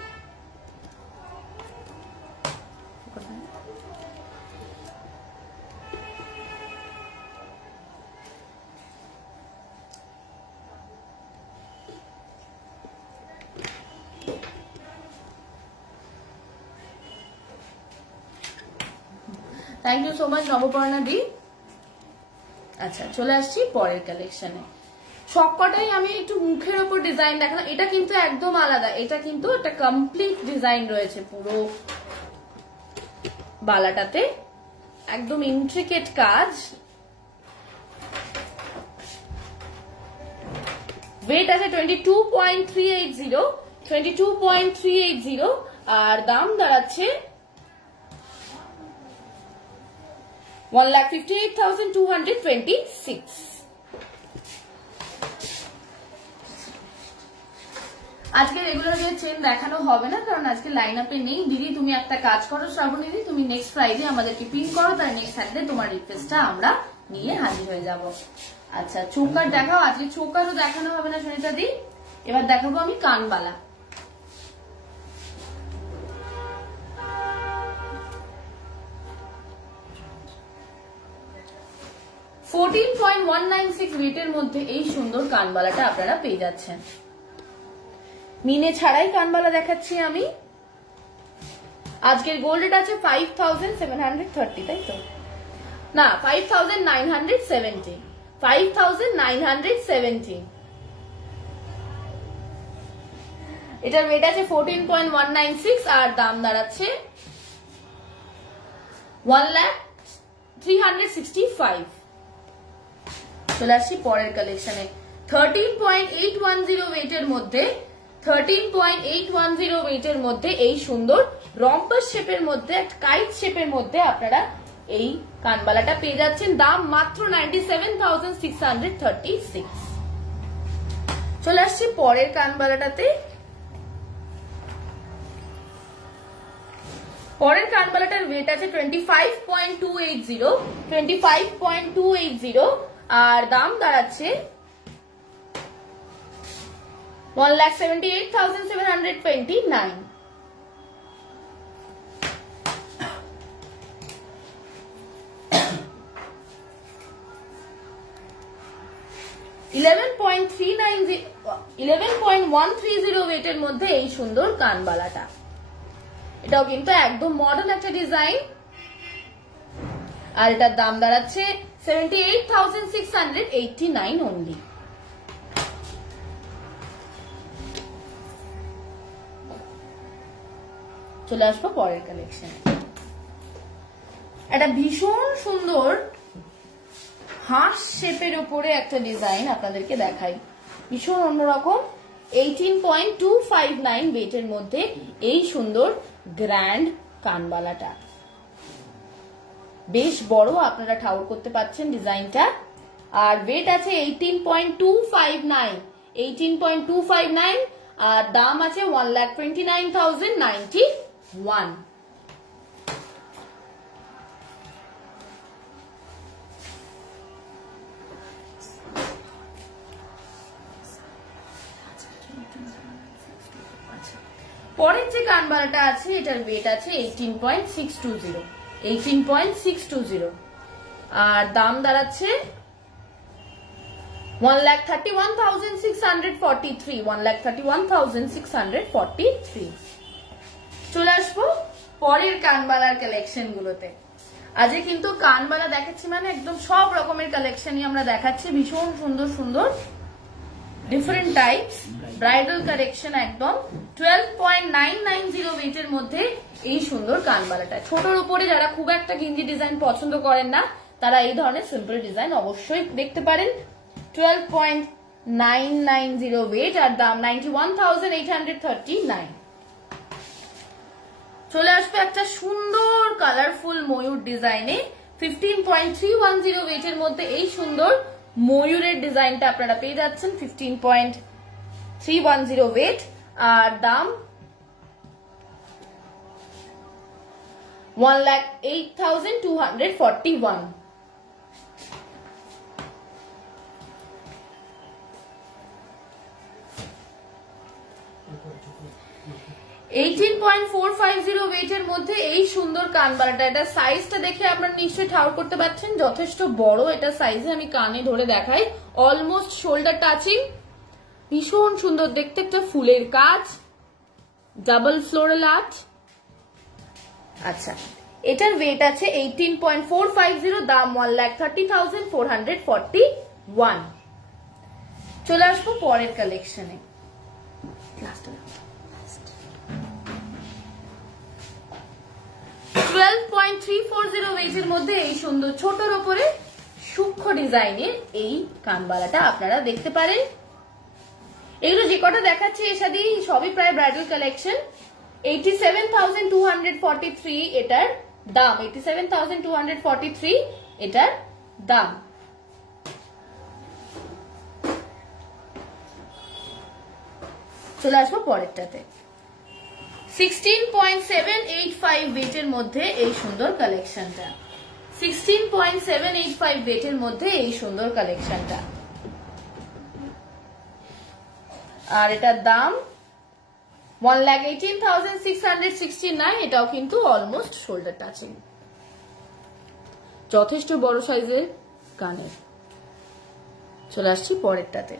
থ্যাংক ইউ সো মাচ নবপর্ণা দি। আচ্ছা, চলে আসছি পরের কালেকশনে। সবকটাই আমি একটু মুখের ওপর ডিজাইন দেখালাম, এটা কিন্তু একদম আলাদা। এটা কিন্তু একটা কমপ্লিট ডিজাইন রয়েছে পুরো বালাটাতে, একদম ইন্ট্রিকেট কাজ। ওয়েট আছে 22.380, 22.380, আর দাম দাঁড়াচ্ছে 1,58,226। আজকে রেগুলার চেন দেখানো হবে না, কারণ আজকে লাইন আপে নেই। দিদি তুমি একটা কাজ করো শ্রাবণী দিদি, তুমি নেক্সট ফ্রাইডে আমাদেরকে পিন করো, তার নেক্সট স্যাটারডে তোমার রিকোয়েস্টটা আমরা নিয়ে হাজির হয়ে যাব। আচ্ছা, চোকার দেখাও। আজকে চোকারও দেখানো হবে না সুনিতা দি, এবার দেখাবো আমি কানবালা। 14.196 ওয়েটের মধ্যে এই সুন্দর কানবালাটা আপনারা পেয়ে যাচ্ছেন। মিনে ছাড়াই কানবালা দেখাচ্ছি আমি। আজকের গোল্ড রেট আছে 5,730, তাই তো? না, 5,970, 5,970। এটার ওয়েট আছে 14.196, আর দাম দাঁড়াচ্ছে 1,03,65। চলে আসছি পরের কালেকশনে। 13.810 ওয়েটের মধ্যে, 13.810 ওয়েটের মধ্যে এই সুন্দর রম্বাস শেপের মধ্যে, কাইট শেপের মধ্যে আপনারা এই কানবালাটা পেয়ে যাচ্ছেন। দাম মাত্র 97,636। চলে আসছি পরের কানবালাটাতে। পরের কানবালাটার ওয়েট আছে 25.280, 25.280, আর দাম দাঁড়াচ্ছে 1,78,729। 11.130 ওয়েটের মধ্যে এই সুন্দর কানবালাটা। এটাও কিন্তু একদম মডার্ন একটা ডিজাইন, আর এটার দাম দাঁড়াচ্ছে 78,689 অনলি। চলে আসবো পরের কালেকশন। একটা ভীষণ সুন্দর হাঁস শেপের উপরে একটা ডিজাইন আপনাদেরকে দেখাই, ভীষণ অন্যরকম। 18.259 ওয়েটের মধ্যে এই সুন্দর গ্র্যান্ড কানবালাটা, বেশ বড়, আপনারা ঠাউর করতে পারছেন ডিজাইনটা। আর ওয়েট আছে 18.259 আর দাম আছে 1,29,091। পরের যে কানবালাটা আছে এটার ওয়েট আছে 18.620 আর দাম দাঁড়াচ্ছে 1,31,643। চলে আসবো পরের কানবালার কালেকশন গুলোতে। আজকে কিন্তু কানবালা দেখাচ্ছি মানে একদম সব রকমের কালেকশনই আমরা দেখাচ্ছি, ভীষণ সুন্দর সুন্দর ডিফারেন্ট টাইপস ব্রাইডাল কালেকশন। একদম 12.990 ওয়েটের মধ্যে এই সুন্দর কানবালাটা। ছোটর উপরে যারা খুব একটা গিঞ্জি ডিজাইন পছন্দ করেন না তারা এই ধরনের সিম্পল ডিজাইন অবশ্যই দেখতে পারেন। 12.990 ওয়েট আর দাম 91,839। চলে আসবে একটা সুন্দর কালারফুল ময়ূর ডিজাইনে 15.310 ওয়েটের মধ্যে এই সুন্দর ময়ূরের ডিজাইনটা আপনারা পেয়ে যাচ্ছেন। 15.310 ওয়েট আর দাম 1,08,241। 18.450 ওয়েটের মধ্যে এই সুন্দর কানবালাটা। এটা সাইজটা দেখে আপনারা নিশ্চয়ই ঠাউর করতে পারছেন, যথেষ্ট বড় এটা সাইজে। আমি কানে ধরে দেখাই, অলমোস্ট শোল্ডার টাচিং, ভীষণ সুন্দর দেখতে। একটা ফুলের কাজ, ডাবল ফ্লোরাল আর্ট। আচ্ছা, এটার ওয়েট আছে 18.450, দাম 1,30,441। চলে আসবো পরের কালেকশনে। 12.340 ওয়েটের মধ্যে এই সুন্দর ছোটর উপরে সূক্ষ্ম ডিজাইনের এই কানবালাটা আপনারা দেখতে পারেন। এগুলো যে কটা দেখাচ্ছি এর সাথে সবই প্রায় ব্রাইডাল কালেকশন। 87,243 এটার দাম, 87,243 এটার দাম। চলে আসবো পরেরটাতে। 16.785 ওয়েটের মধ্যে এই সুন্দর কালেকশনটা। 16.785 ওয়েটের মধ্যে এই সুন্দর কালেকশনটা আর এটার দাম 1,18,669। এটাও কিন্তু অলমোস্ট শোল্ডার টাচিং, যথেষ্ট বড় সাইজের কানের। চলে আসছি পরেরটাতে।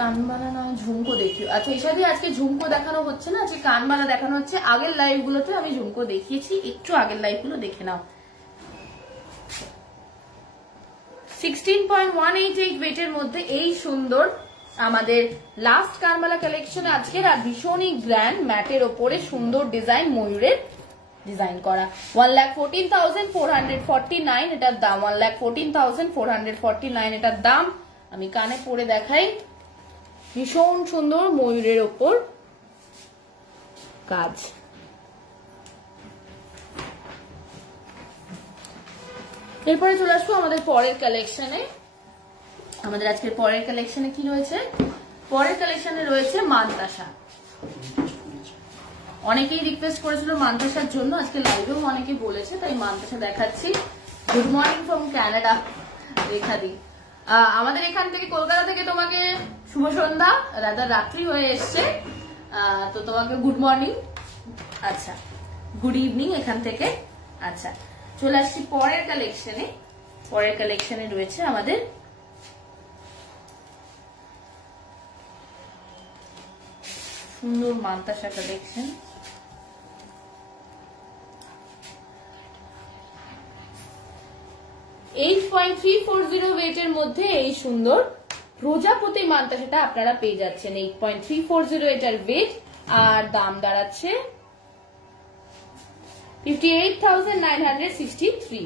কানবালা নয় ঝুমকো দেখিও। আচ্ছা, এর সাথে আজকে ঝুমকো দেখানো হচ্ছে না, আজকে কানবালা দেখানো হচ্ছে। আগের লাইভ গুলোতে আমি ঝুমকো দেখিয়েছি, একটু আগের লাইভ গুলো দেখে নাও। 16.188 ওয়েটের মধ্যে এই সুন্দর আমাদের লাস্ট কানবালা কালেকশন আজকের। আর ভীষণই গ্র্যান্ড ম্যাটের ওপরে সুন্দর ডিজাইন, ময়ূরের ডিজাইন করা। 1,14,449 এটার দাম। 1,14,449 এটার দাম। আমি কানে পরে দেখাই, ভীষণ সুন্দর ময়ূরের ওপর কাজ। এরপরে চলে আসবো আমাদের পরের কালেকশনে। আমাদের আজকের পরের কালেকশনে কি রয়েছে? পরের কালেকশনে রয়েছে মানতাসা। অনেকেই রিকোয়েস্ট করেছিল মানতাসার জন্য, আজকে লাইভেও অনেকে বলেছে, তাই মানতাসা দেখাচ্ছি। গুড মর্নিং ফ্রম ক্যানাডা রেখা দি। আমাদের এখান থেকে কলকাতা থেকে তোমাকে শুভ সন্ধ্যা, রাত্রি হয়ে এসছে, তো তোমাকে গুড মর্নিং। আচ্ছা, গুড ইভিনিং এখান থেকে। আচ্ছা, চলে আসছি পরের কালেকশনে। পরের কালেকশনে রয়েছে আমাদের সুন্দর মানতাসা কালেকশন। $8.340 ওয়েটের মধ্যে এই সুন্দর প্রজাপতি মানতাসাটা আপনারা পেয়ে যাচ্ছেন। 8.340 এটার ওয়েট আর দাম দাঁড়াচ্ছে 58,963।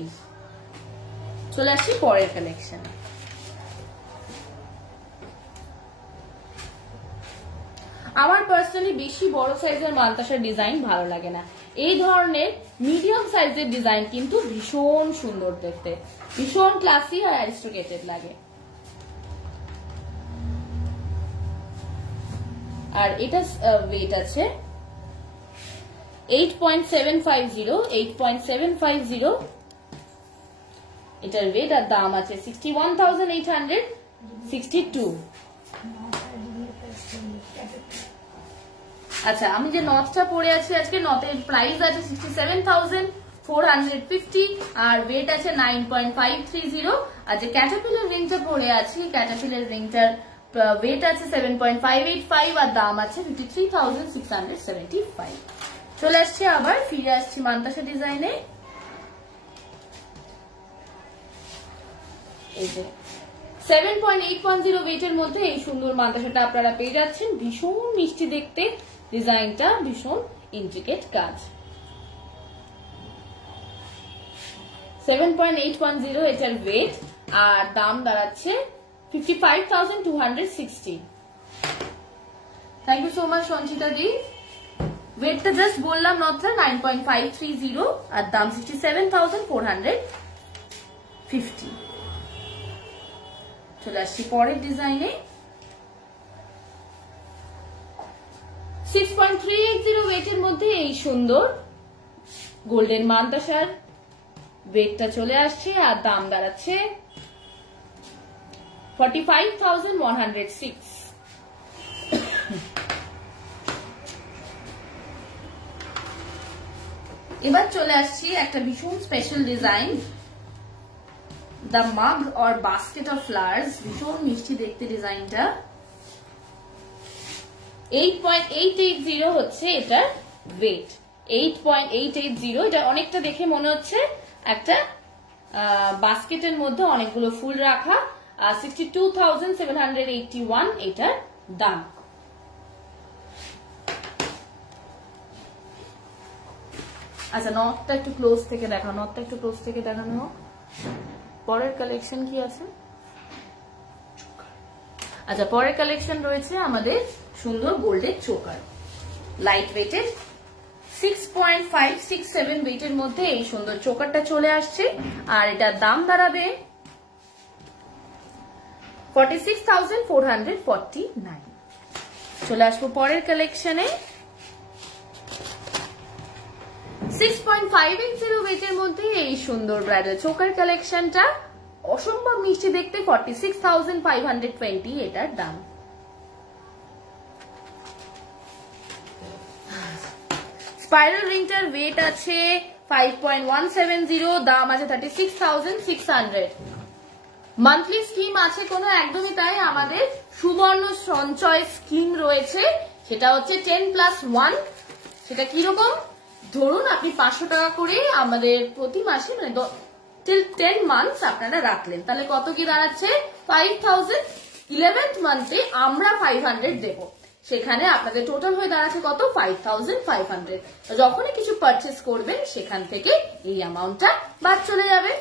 চলে আসছি পরের কালেকশন। আমার পার্সোনালি বেশি বড় সাইজের মান্তাসার ডিজাইন ভালো লাগে না, এই ধরনের মিডিয়াম সাইজের ডিজাইন কিন্তু ভীষণ সুন্দর দেখতে, ভীষণ ক্লাসি আর অ্যারিস্টোক্রেটেড লাগে। আর এটা ওয়েট আছে 8.750, এটার ওয়েট আর দাম আছে 61,862। আচ্ছা, আমি যে নথটা পরে আছি আজকে, নথের প্রাইস আছে 67,450 আর ওয়েট আছে 9.530। আর যে ক্যাটারপিলার রিংটা পরে আছি, ক্যাটারপিলার রিংটার ওয়েট আছে 7.585 আর দাম আছে 53,675। চলে আসছি, আবার ফিরে আসছি মান্তাসা ডিজাইনে। এই যে 7.810 ওয়েটের মধ্যে এই সুন্দর মান্তাসাটা আপনারা পেয়ে যাচ্ছেন। ভীষণ মিষ্টি দেখতে, ডিজাইনটা ভীষণ ইন্ট্রিকেট কাজ। 7.810 এটার ওয়েট আর দাম দাঁড়াচ্ছে 55,260। Thank you so much Sanchita di. ওয়েটটা জাস্ট বললাম নথটা 9.530 আর দাম 67,450। চলে আসছি পরের ডিজাইনে। 6.380 ওয়েটের মধ্যে এই সুন্দর গোল্ডেন মান্তাসার ওয়েটটা চলে আসছে আর দাম দাঁড়াচ্ছে 45,106। এবার চলে আসছি একটা ভীষণ স্পেশাল ডিজাইন, দ্য মাগ অর বাস্কেট অফ ফ্লাওয়ার্স। ভীষণ মিষ্টি দেখতে ডিজাইনটা। 8.880 হচ্ছে এটার ওয়েট, 8.880। এটা অনেকটা দেখে মনে হচ্ছে একটা বাস্কেটের মধ্যে অনেকগুলো ফুল রাখা। 62,781 এটার দাম। আচ্ছা, নথটা একটু ক্লোজ থেকে দেখানো, নথটা একটু ক্লোজ থেকে দেখানো হোক। পরের কালেকশন কি আছে? আচ্ছা, পরের কালেকশন রয়েছে আমাদের সুন্দর গোল্ডের চোকার, লাইট ওয়েটেড 6.567 ওয়েটের মধ্যে এই সুন্দর চোকারটা চলে আসছে আর এটার দাম দাঁড়াবে 46,449। চলে আসবো পরের কালেকশনে। 6.580 ওয়েটের মধ্যে এই সুন্দর ব্রাইডাল চোকার কালেকশনটা অসম্ভব মিষ্টি দেখতে, 46,520 এটার দাম। স্পাইরাল রিংটার ওয়েট আছে 5.170, দাম আছে 36,600। মান্থলি স্কিম আছে কোনো, একদমই তাই। আমাদের সুবর্ণ সঞ্চয় স্কিম রয়েছে, সেটা হচ্ছে 10+1। সেটা কিরকম? ধরুন আপনি 500 টাকা করে আমাদের প্রতি মাসে মানে till 10 months আপনারা রাখলেন, তাহলে কত কি দাঁড়াচ্ছে? 5,000। 11th মান্থে আমরা 500 দেব, সেখানে আপনাদের টোটাল হয়ে দাঁড়াচ্ছে কত? 5,500। যখনই কিছু পারচেস করবেন সেখান থেকে এই অ্যামাউন্টটা বাদ চলে যাবে।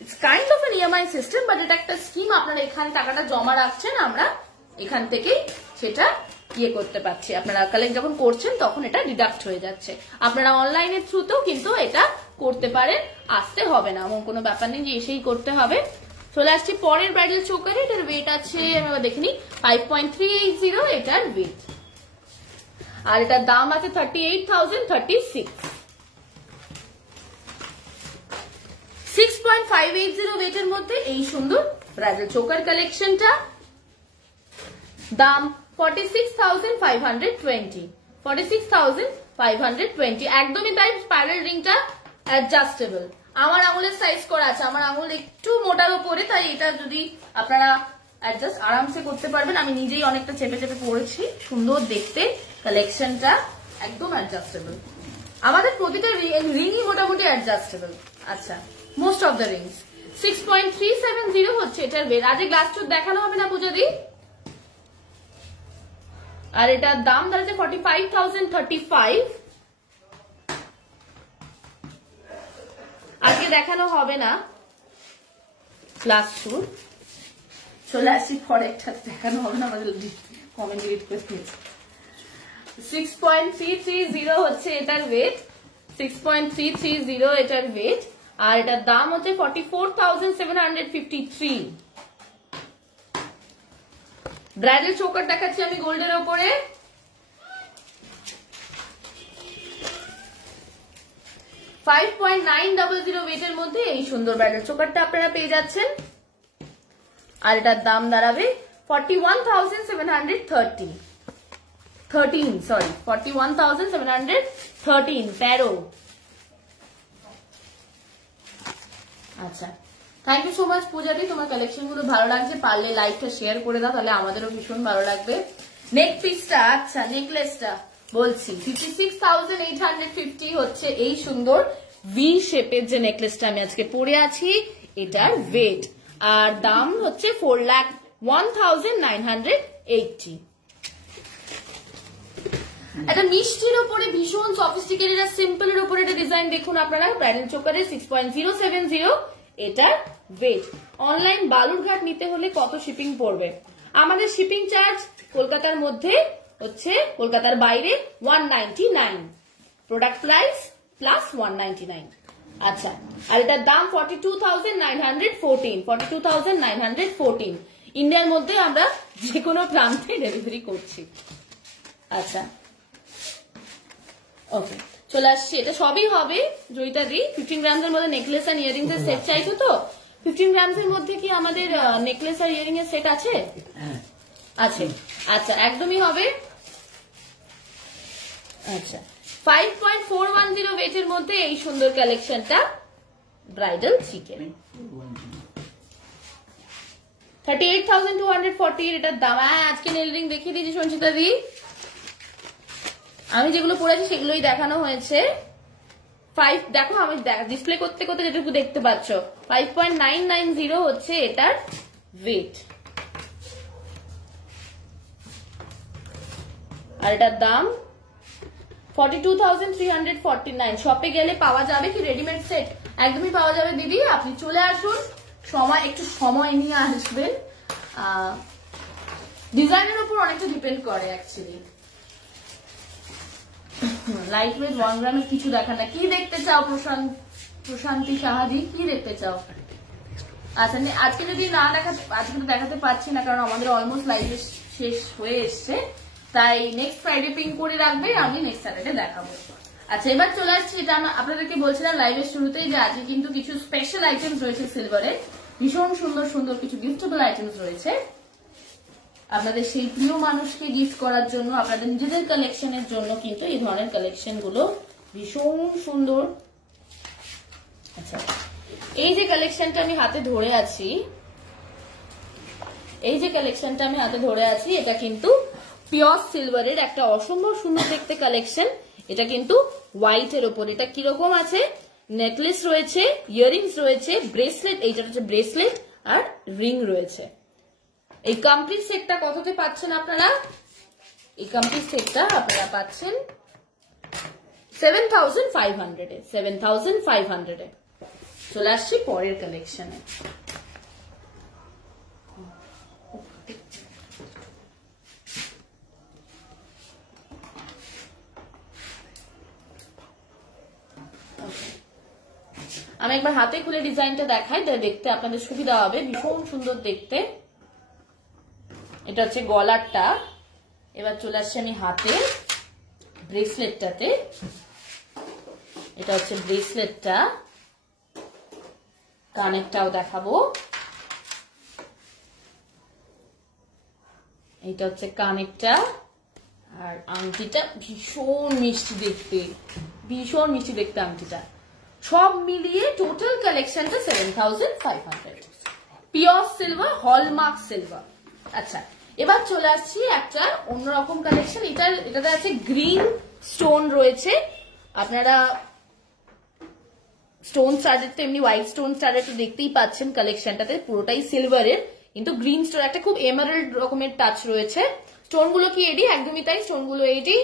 It's kind of N EMI system, but এটা একটা স্কিম। আপনারা এখানে টাকাটা জমা রাখছেন, আমরা এখান থেকেই সেটা ইয়ে করতে পারছি। আপনারা কালেক্ট যখন করছেন তখন এটা ডিডাক্ট হয়ে যাচ্ছে। আপনারা অনলাইনের থ্রুতেও কিন্তু এটা করতে পারেন, আসতে হবে না, এমন কোনো ব্যাপার নেই যে এসেই করতে হবে। চলে আসছি পরের ব্রাইডাল চোকারে। এটার ওয়েট আছে, আমি আবার দেখে নিই, 5.380 এটার ওয়েট আর এটার দাম আছে 38,036। 6.580 ওয়েটের মধ্যে এই সুন্দর ব্রাইডাল চোকার কালেকশনটা, দাম 46,520। 46,520 একদমই তাই। স্পাইরাল রিংটা অ্যাডজাস্টেবল, আমার আঙুলের সাইজ করা আছে, আমার আঙুল একটু মোটার উপরে, তাই এটা যদি আপনারা অ্যাডজাস্ট আরামসে করতে পারবেন। আমি নিজেই অনেকটা চেপে চেপে পরেছি, সুন্দর দেখতে কালেকশনটা, একদম অ্যাডজাস্টেবল। আমাদের প্রতিটা রিংই মোটামুটি অ্যাডজাস্টেবল। আচ্ছা, মোস্ট অফ দ্য রিংস। 6.370 হচ্ছে এটার ওয়েট। আজ গ্লাস চুট দেখানো হবে না পূজা দি? আর এটার দাম দাঁড়াচ্ছে 45,035। আজকে দেখানো হবে না লাস্ট শুট, চলে আসছি পরে একটা দেখানো হবে না, আমাদের কমেন্ট রিকোয়েস্ট নিয়েছে। 6.330 হচ্ছে এটার ওয়েট, 6.330 এটার ওয়েট, আর এটার দাম হচ্ছে 44,753। ব্রাইডাল চোকার দেখাচ্ছি আমি গোল্ডের ওপরে, 5.900 ওয়েটের মধ্যে এই সুন্দর ব্রাইডাল চোকারটা আপনারা পেয়ে যাচ্ছেন। আর এটার দাম দাঁড়াবে 41,713, 41,713 প্যারো। আচ্ছা, থ্যাংক ইউ সো মাচ পূজাদি, তোমার কালেকশন গুলো ভালো লাগছে, পারলে লাইকটা শেয়ার করে দাও, তাহলে আমাদেরও ভীষণ ভালো লাগবে। নেক পিসটা, আচ্ছা নেকলেসটা বলছি, 56,850 হচ্ছে এই সুন্দর ভি শেপের যে নেকলেসটা আমি আজকে পরে আছি, এটার ওয়েট, আর দাম হচ্ছে 4,01,980। একটা মিষ্টির উপরে ভীষণ সফিস্টিকেটেড আর সিম্পলের উপরে একটা ডিজাইন দেখুন আপনারা, ব্রাইডাল চোকারের 6.070 এটার ওয়েট। অনলাইন বালুরঘাট নিতে হলে কত শিপিং পড়বে? আমাদের শিপিং চার্জ কলকাতার মধ্যে হচ্ছে, কলকাতার বাইরে 199, প্রোডাক্ট প্রাইস প্লাস 199। আচ্ছা, আর এটার দাম 42,914, 42,914। ইন্ডিয়ার মধ্যে আমরা যে কোনো প্রান্তে ডেলিভারি করছি। আচ্ছা ওকে, চলে আসছি, এটা সবই হবে জয়িতা দি। 15 গ্রামস এর মধ্যে নেকলেস আর ইয়ারিংস এর সেট চাইছো তো? 15 গ্রামস এর মধ্যে কি আমাদের নেকলেস আর ইয়ারিং এর সেট আছে? আছে, আচ্ছা একদমই হবে। আচ্ছা, 5.410 ওয়েটের মধ্যে এই সুন্দর কালেকশনটা ব্রাইডাল চিকেন, 38,240 এটার দাম। আজকে নেল রিং দেখিয়ে দিয়েছি সঞ্চিতা দি, আমি যেগুলো পড়েছি সেগুলোই দেখানো হয়েছে। 5 দেখো, আমি ডিসপ্লে করতে করতে যেটুকু দেখতে পাচ্ছ, 5.990 হচ্ছে এটার ওয়েট, আর এটার দাম 42,349। শপে গেলে পাওয়া যাবে কি রেডিমেড সেট? একদমই পাওয়া যাবে দিদি, আপনি চলে আসুন, একটু সময় নিয়ে আসবেন। ডিজাইনের উপর অনেকটা ডিপেন্ড করে অ্যাকচুয়ালি। লাইট ওয়েট 1 গ্রামের কিছু দেখা না। কি দেখতে চাও প্রশান্তি সাহাজি, কি দেখতে চাও? আচ্ছা, আজকে যদি না আজকে তো দেখাতে পারছি না, কারণ আমাদের অলমোস্ট লাইভ শেষ হয়ে এসছে, তাই নেক্সট ফ্রাইডে পিন করে রাখবে, আমি নেক্সট স্যাটারডে দেখাবো। আচ্ছা, এবার চলে আসছি, এটা আপনাদেরকে বলছিলাম লাইভের শুরুতেই যে আজকে কিন্তু কিছু স্পেশাল আইটেমস রয়েছে সিলভারে, ভীষণ সুন্দর সুন্দর কিছু গিফটেবল আইটেমস রয়েছে আপনাদের সেই প্রিয় মানুষকে গিফট করার জন্য, আপনাদের নিজেদের কালেকশনের জন্য কিন্তু এই ধরনের কালেকশন গুলো ভীষণ সুন্দর। আচ্ছা, এই যে কালেকশনটা আমি হাতে ধরে আছি, এটা কিন্তু পিওর সিলভারের একটা অসম্ভব সুন্দর দেখতে কালেকশন। এটা কিন্তু হোয়াইট এর উপর, এটা কিরকম আছে, নেকলেস রয়েছে, ইয়ারিংস রয়েছে, ব্রেসলেট, এইটা হচ্ছে ব্রেসলেট আর রিং রয়েছে। এই কমপ্লিট সেটটা কততে পাচ্ছেন আপনারা? এই কমপ্লিট সেটটা আপনারা পাচ্ছেন 7,500 এ, 7,500 এ। চলে আসছি পরের কালেকশনে। আমি একবার হাতে খুলে ডিজাইনটা দেখাই, দেখতে আপনাদের সুবিধা হবে, ভীষণ সুন্দর দেখতে। এটা হচ্ছে গলারটা। এবার চলে আসছি আমি হাতে ব্রেসলেটটাতে, এটা হচ্ছে ব্রেসলেটটা, কানেরটাও দেখাবো। এটা হচ্ছে কানেরটা, আর আংটিটা ভীষণ মিষ্টি দেখতে, ভীষণ মিষ্টি দেখতে আংটিটা। সব মিলিয়ে টোটাল কালেকশনটা 7,500, পিওর সিলভার, হলমার্ক সিলভার। আচ্ছা, এবার চলে আসছি একটা অন্যরকম কালেকশন। এটাতে আছে গ্রিন স্টোন রয়েছে, আপনারা স্টোন স্টাডেড তো এমনি হোয়াইট স্টোন স্টাডেড তো দেখতেই পাচ্ছেন কালেকশনটাতে, পুরোটাই সিলভারের, কিন্তু গ্রিন স্টোন একটা খুব এমারেল্ড রকমের টাচ রয়েছে। স্টোন গুলো কি এডি? একদমই তাই, স্টোন গুলো এডি।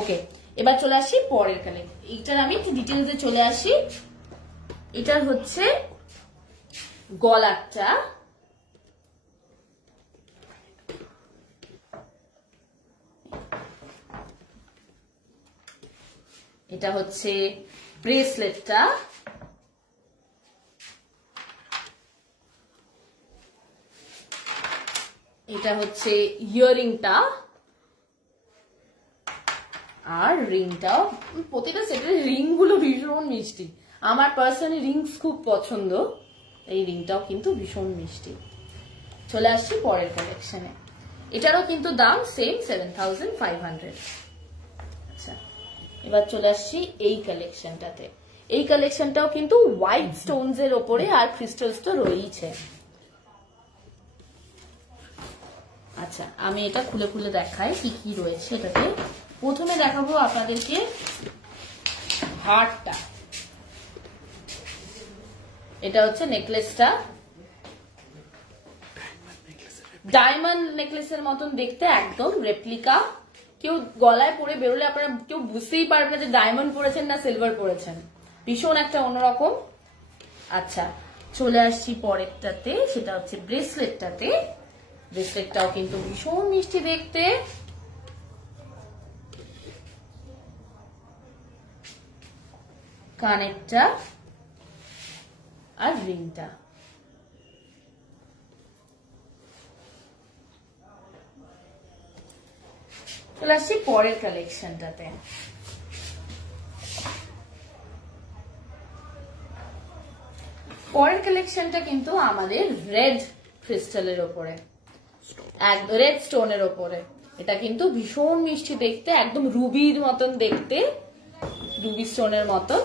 ওকে, এবার চলে আসি পরের কালেকশন। এইটার আমি একটু ডিটেলসে চলে আসি। এটার হচ্ছে গলাটা, এটা হচ্ছে ব্রেসলেটটা, এটা হচ্ছে ইয়ারিংটা, আর রিংটাও। প্রতিটা সেটের রিং গুলো ভীষণ মিষ্টি, আমার পার্সোনালি রিংস খুব পছন্দ, এই রিংটাও কিন্তু ভীষণ মিষ্টি। চলে আসছি পরের কালেকশনে। এটারও কিন্তু দাম সেম 7500। আচ্ছা, এবার চলে আসছি এই কালেকশনটাতে। এই কালেকশনটাও কিন্তু হোয়াইট স্টোনস এর ওপরে আর ক্রিস্টালস তো রয়েছে। আচ্ছা, আমি এটা খুলে খুলে দেখাই কি কি রয়েছে এটাতে। প্রথমে দেখাবো আপনাদেরকে হারটা। এটা হচ্ছে নেকলেসটা, ডায়মন্ড নেকলেসের মতন দেখতে, একদম রেপ্লিকা। কেউ গলায় পরে বেরোলে আপনারা কেউ বুঝতেই পারবে না যে ডায়মন্ড পরেছেন না সিলভার পরেছেন, ভীষণ একটা অন্যরকম। আচ্ছা, চলে আসছি পরেরটাতে, সেটা হচ্ছে ব্রেসলেটটাতে। ব্রেসলেটটাও কিন্তু ভীষণ মিষ্টি দেখতে, কানেরটা আর রিংটা। চলে আসছি পরের কালেকশনটাতে। পরের কালেকশনটা কিন্তু আমাদের রেড ক্রিস্টালের ওপরে, রেড স্টোনের ওপরে। এটা কিন্তু ভীষণ মিষ্টি দেখতে, একদম রুবির মতন দেখতে, রুবি স্টোনের মতন।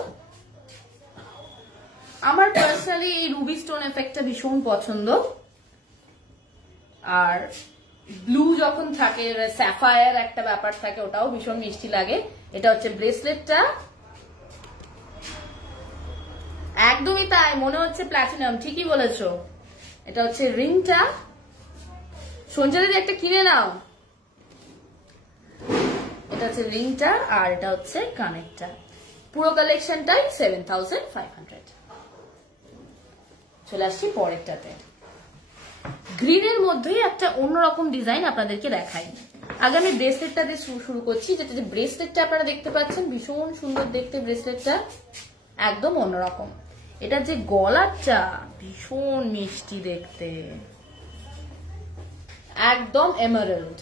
আমার পার্সোনালি এই রুবি স্টোন এফেক্টটা ভীষণ পছন্দ। আর ব্লু যখন থাকে, স্যাফায়ার একটা ব্যাপার থাকে, ওটাও ভীষণ মিষ্টি লাগে। এটা হচ্ছে ব্রেসলেটটা, একদমই তাই, মনে হচ্ছে প্ল্যাটিনাম, ঠিকই বলেছো। এটা হচ্ছে রিংটা, সঞ্জয় একটা কিনে নাও। এটা হচ্ছে রিংটা, আর এটা হচ্ছে কানেরটা। পুরো কালেকশনটাই 7500। চলে আসছি পরেরটাতে। গ্রিনের মধ্যেই একটা অন্যরকম ডিজাইন আপনাদেরকে দেখাই। আগে আমি ব্রেসলেটটা দিয়ে শুরু করছি। যেটা যে ব্রেসলেটটা আপনারা দেখতে পাচ্ছেন, ভীষণ সুন্দর দেখতে ব্রেসলেটটা, একদম অন্যরকম। এটা যে গলাটা ভীষণ মিষ্টি দেখতে, একদম এমারাল্ড।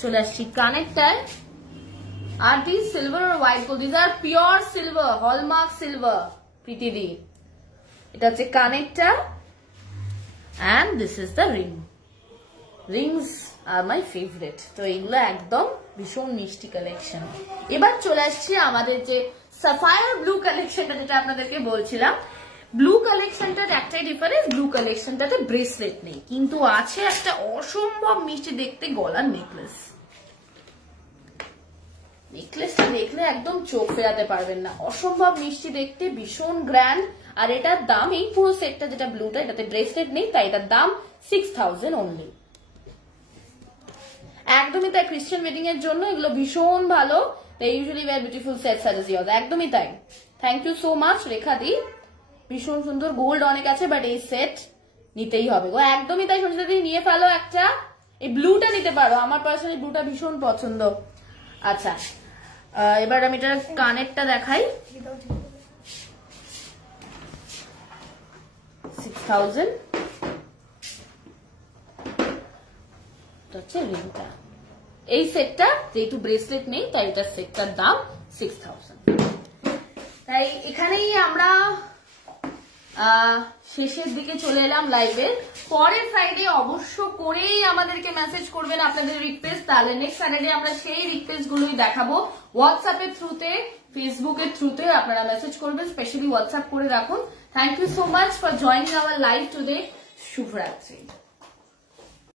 চলে আসছি কানেরটায়। আর দিস সিলভার আর white gold, this are pure silver, hallmark silver, প্রীতিদি। এটা হচ্ছে কানেরটা, and this is the ring. Rings are my favorite. তো এগুলো একদম ভীষণ মিষ্টি কালেকশন। এবার চলে আসছি আমাদের যে সাফায়ার ব্লু কালেকশনটা, যেটা আপনাদেরকে বলছিলাম। ব্লু কালেকশনটার একটাই ডিফারেন্স, ব্লু কালেকশনটাতে ব্রেসলেট নেই, কিন্তু আছে একটা অসম্ভব মিষ্টি দেখতে গলার নেকলেস। নেকলেসটা দেখলে একদম চোখ ফেরাতে পারবেন না, অসম্ভব মিষ্টি দেখতে, ভীষণ গ্র্যান্ড। আর এটার দাম, এই পুরো সেটটা যেটা ব্লুটা, এটাতে ব্রেসলেট নেই, তাই এটার দাম 6000 অনলি। একদমই তাই, ক্রিশ্চিয়ান ওয়েডিং এর জন্য এগুলো ভীষণ ভালো। They usually wear beautiful sets such as yours. একদমই তাই। থ্যাংক ইউ সো মাচ রেখা দি, ভীষণ সুন্দর। গোল্ড অনেক আছে, বাট এই সেট নিতেই হবে গো। একদমই তাই, সঞ্চিতা দি নিয়ে ফেলো একটা। এই ব্লুটা নিতে পারো, আমার পার্সোনালি ব্লুটা ভীষণ পছন্দ। আচ্ছা, এবার আমি এটা কানেরটা দেখাই। 6000 হচ্ছে রিংটা। এই সেটটা যেহেতু ব্রেসলেট নেই, তাই এটা সেটটার দাম 6000। তাই এখানেই আমরা শেষের দিকে চলে এলাম লাইভের। পরের ফ্রাইডে অবশ্য করেই আমাদেরকে মেসেজ করবেন আপনাদের রিকোয়েস্ট, তাহলে নেক্সট স্যাটারডে আমরা সেই রিকোয়েস্ট গুলোই দেখাবো। হোয়াটসঅ্যাপের থ্রুতে, ফেসবুকের থ্রুতে আপনারা মেসেজ করবেন, স্পেশালি হোয়াটসঅ্যাপ করে রাখুন। Thank you so much for joining our live today. শুভরাত্রি।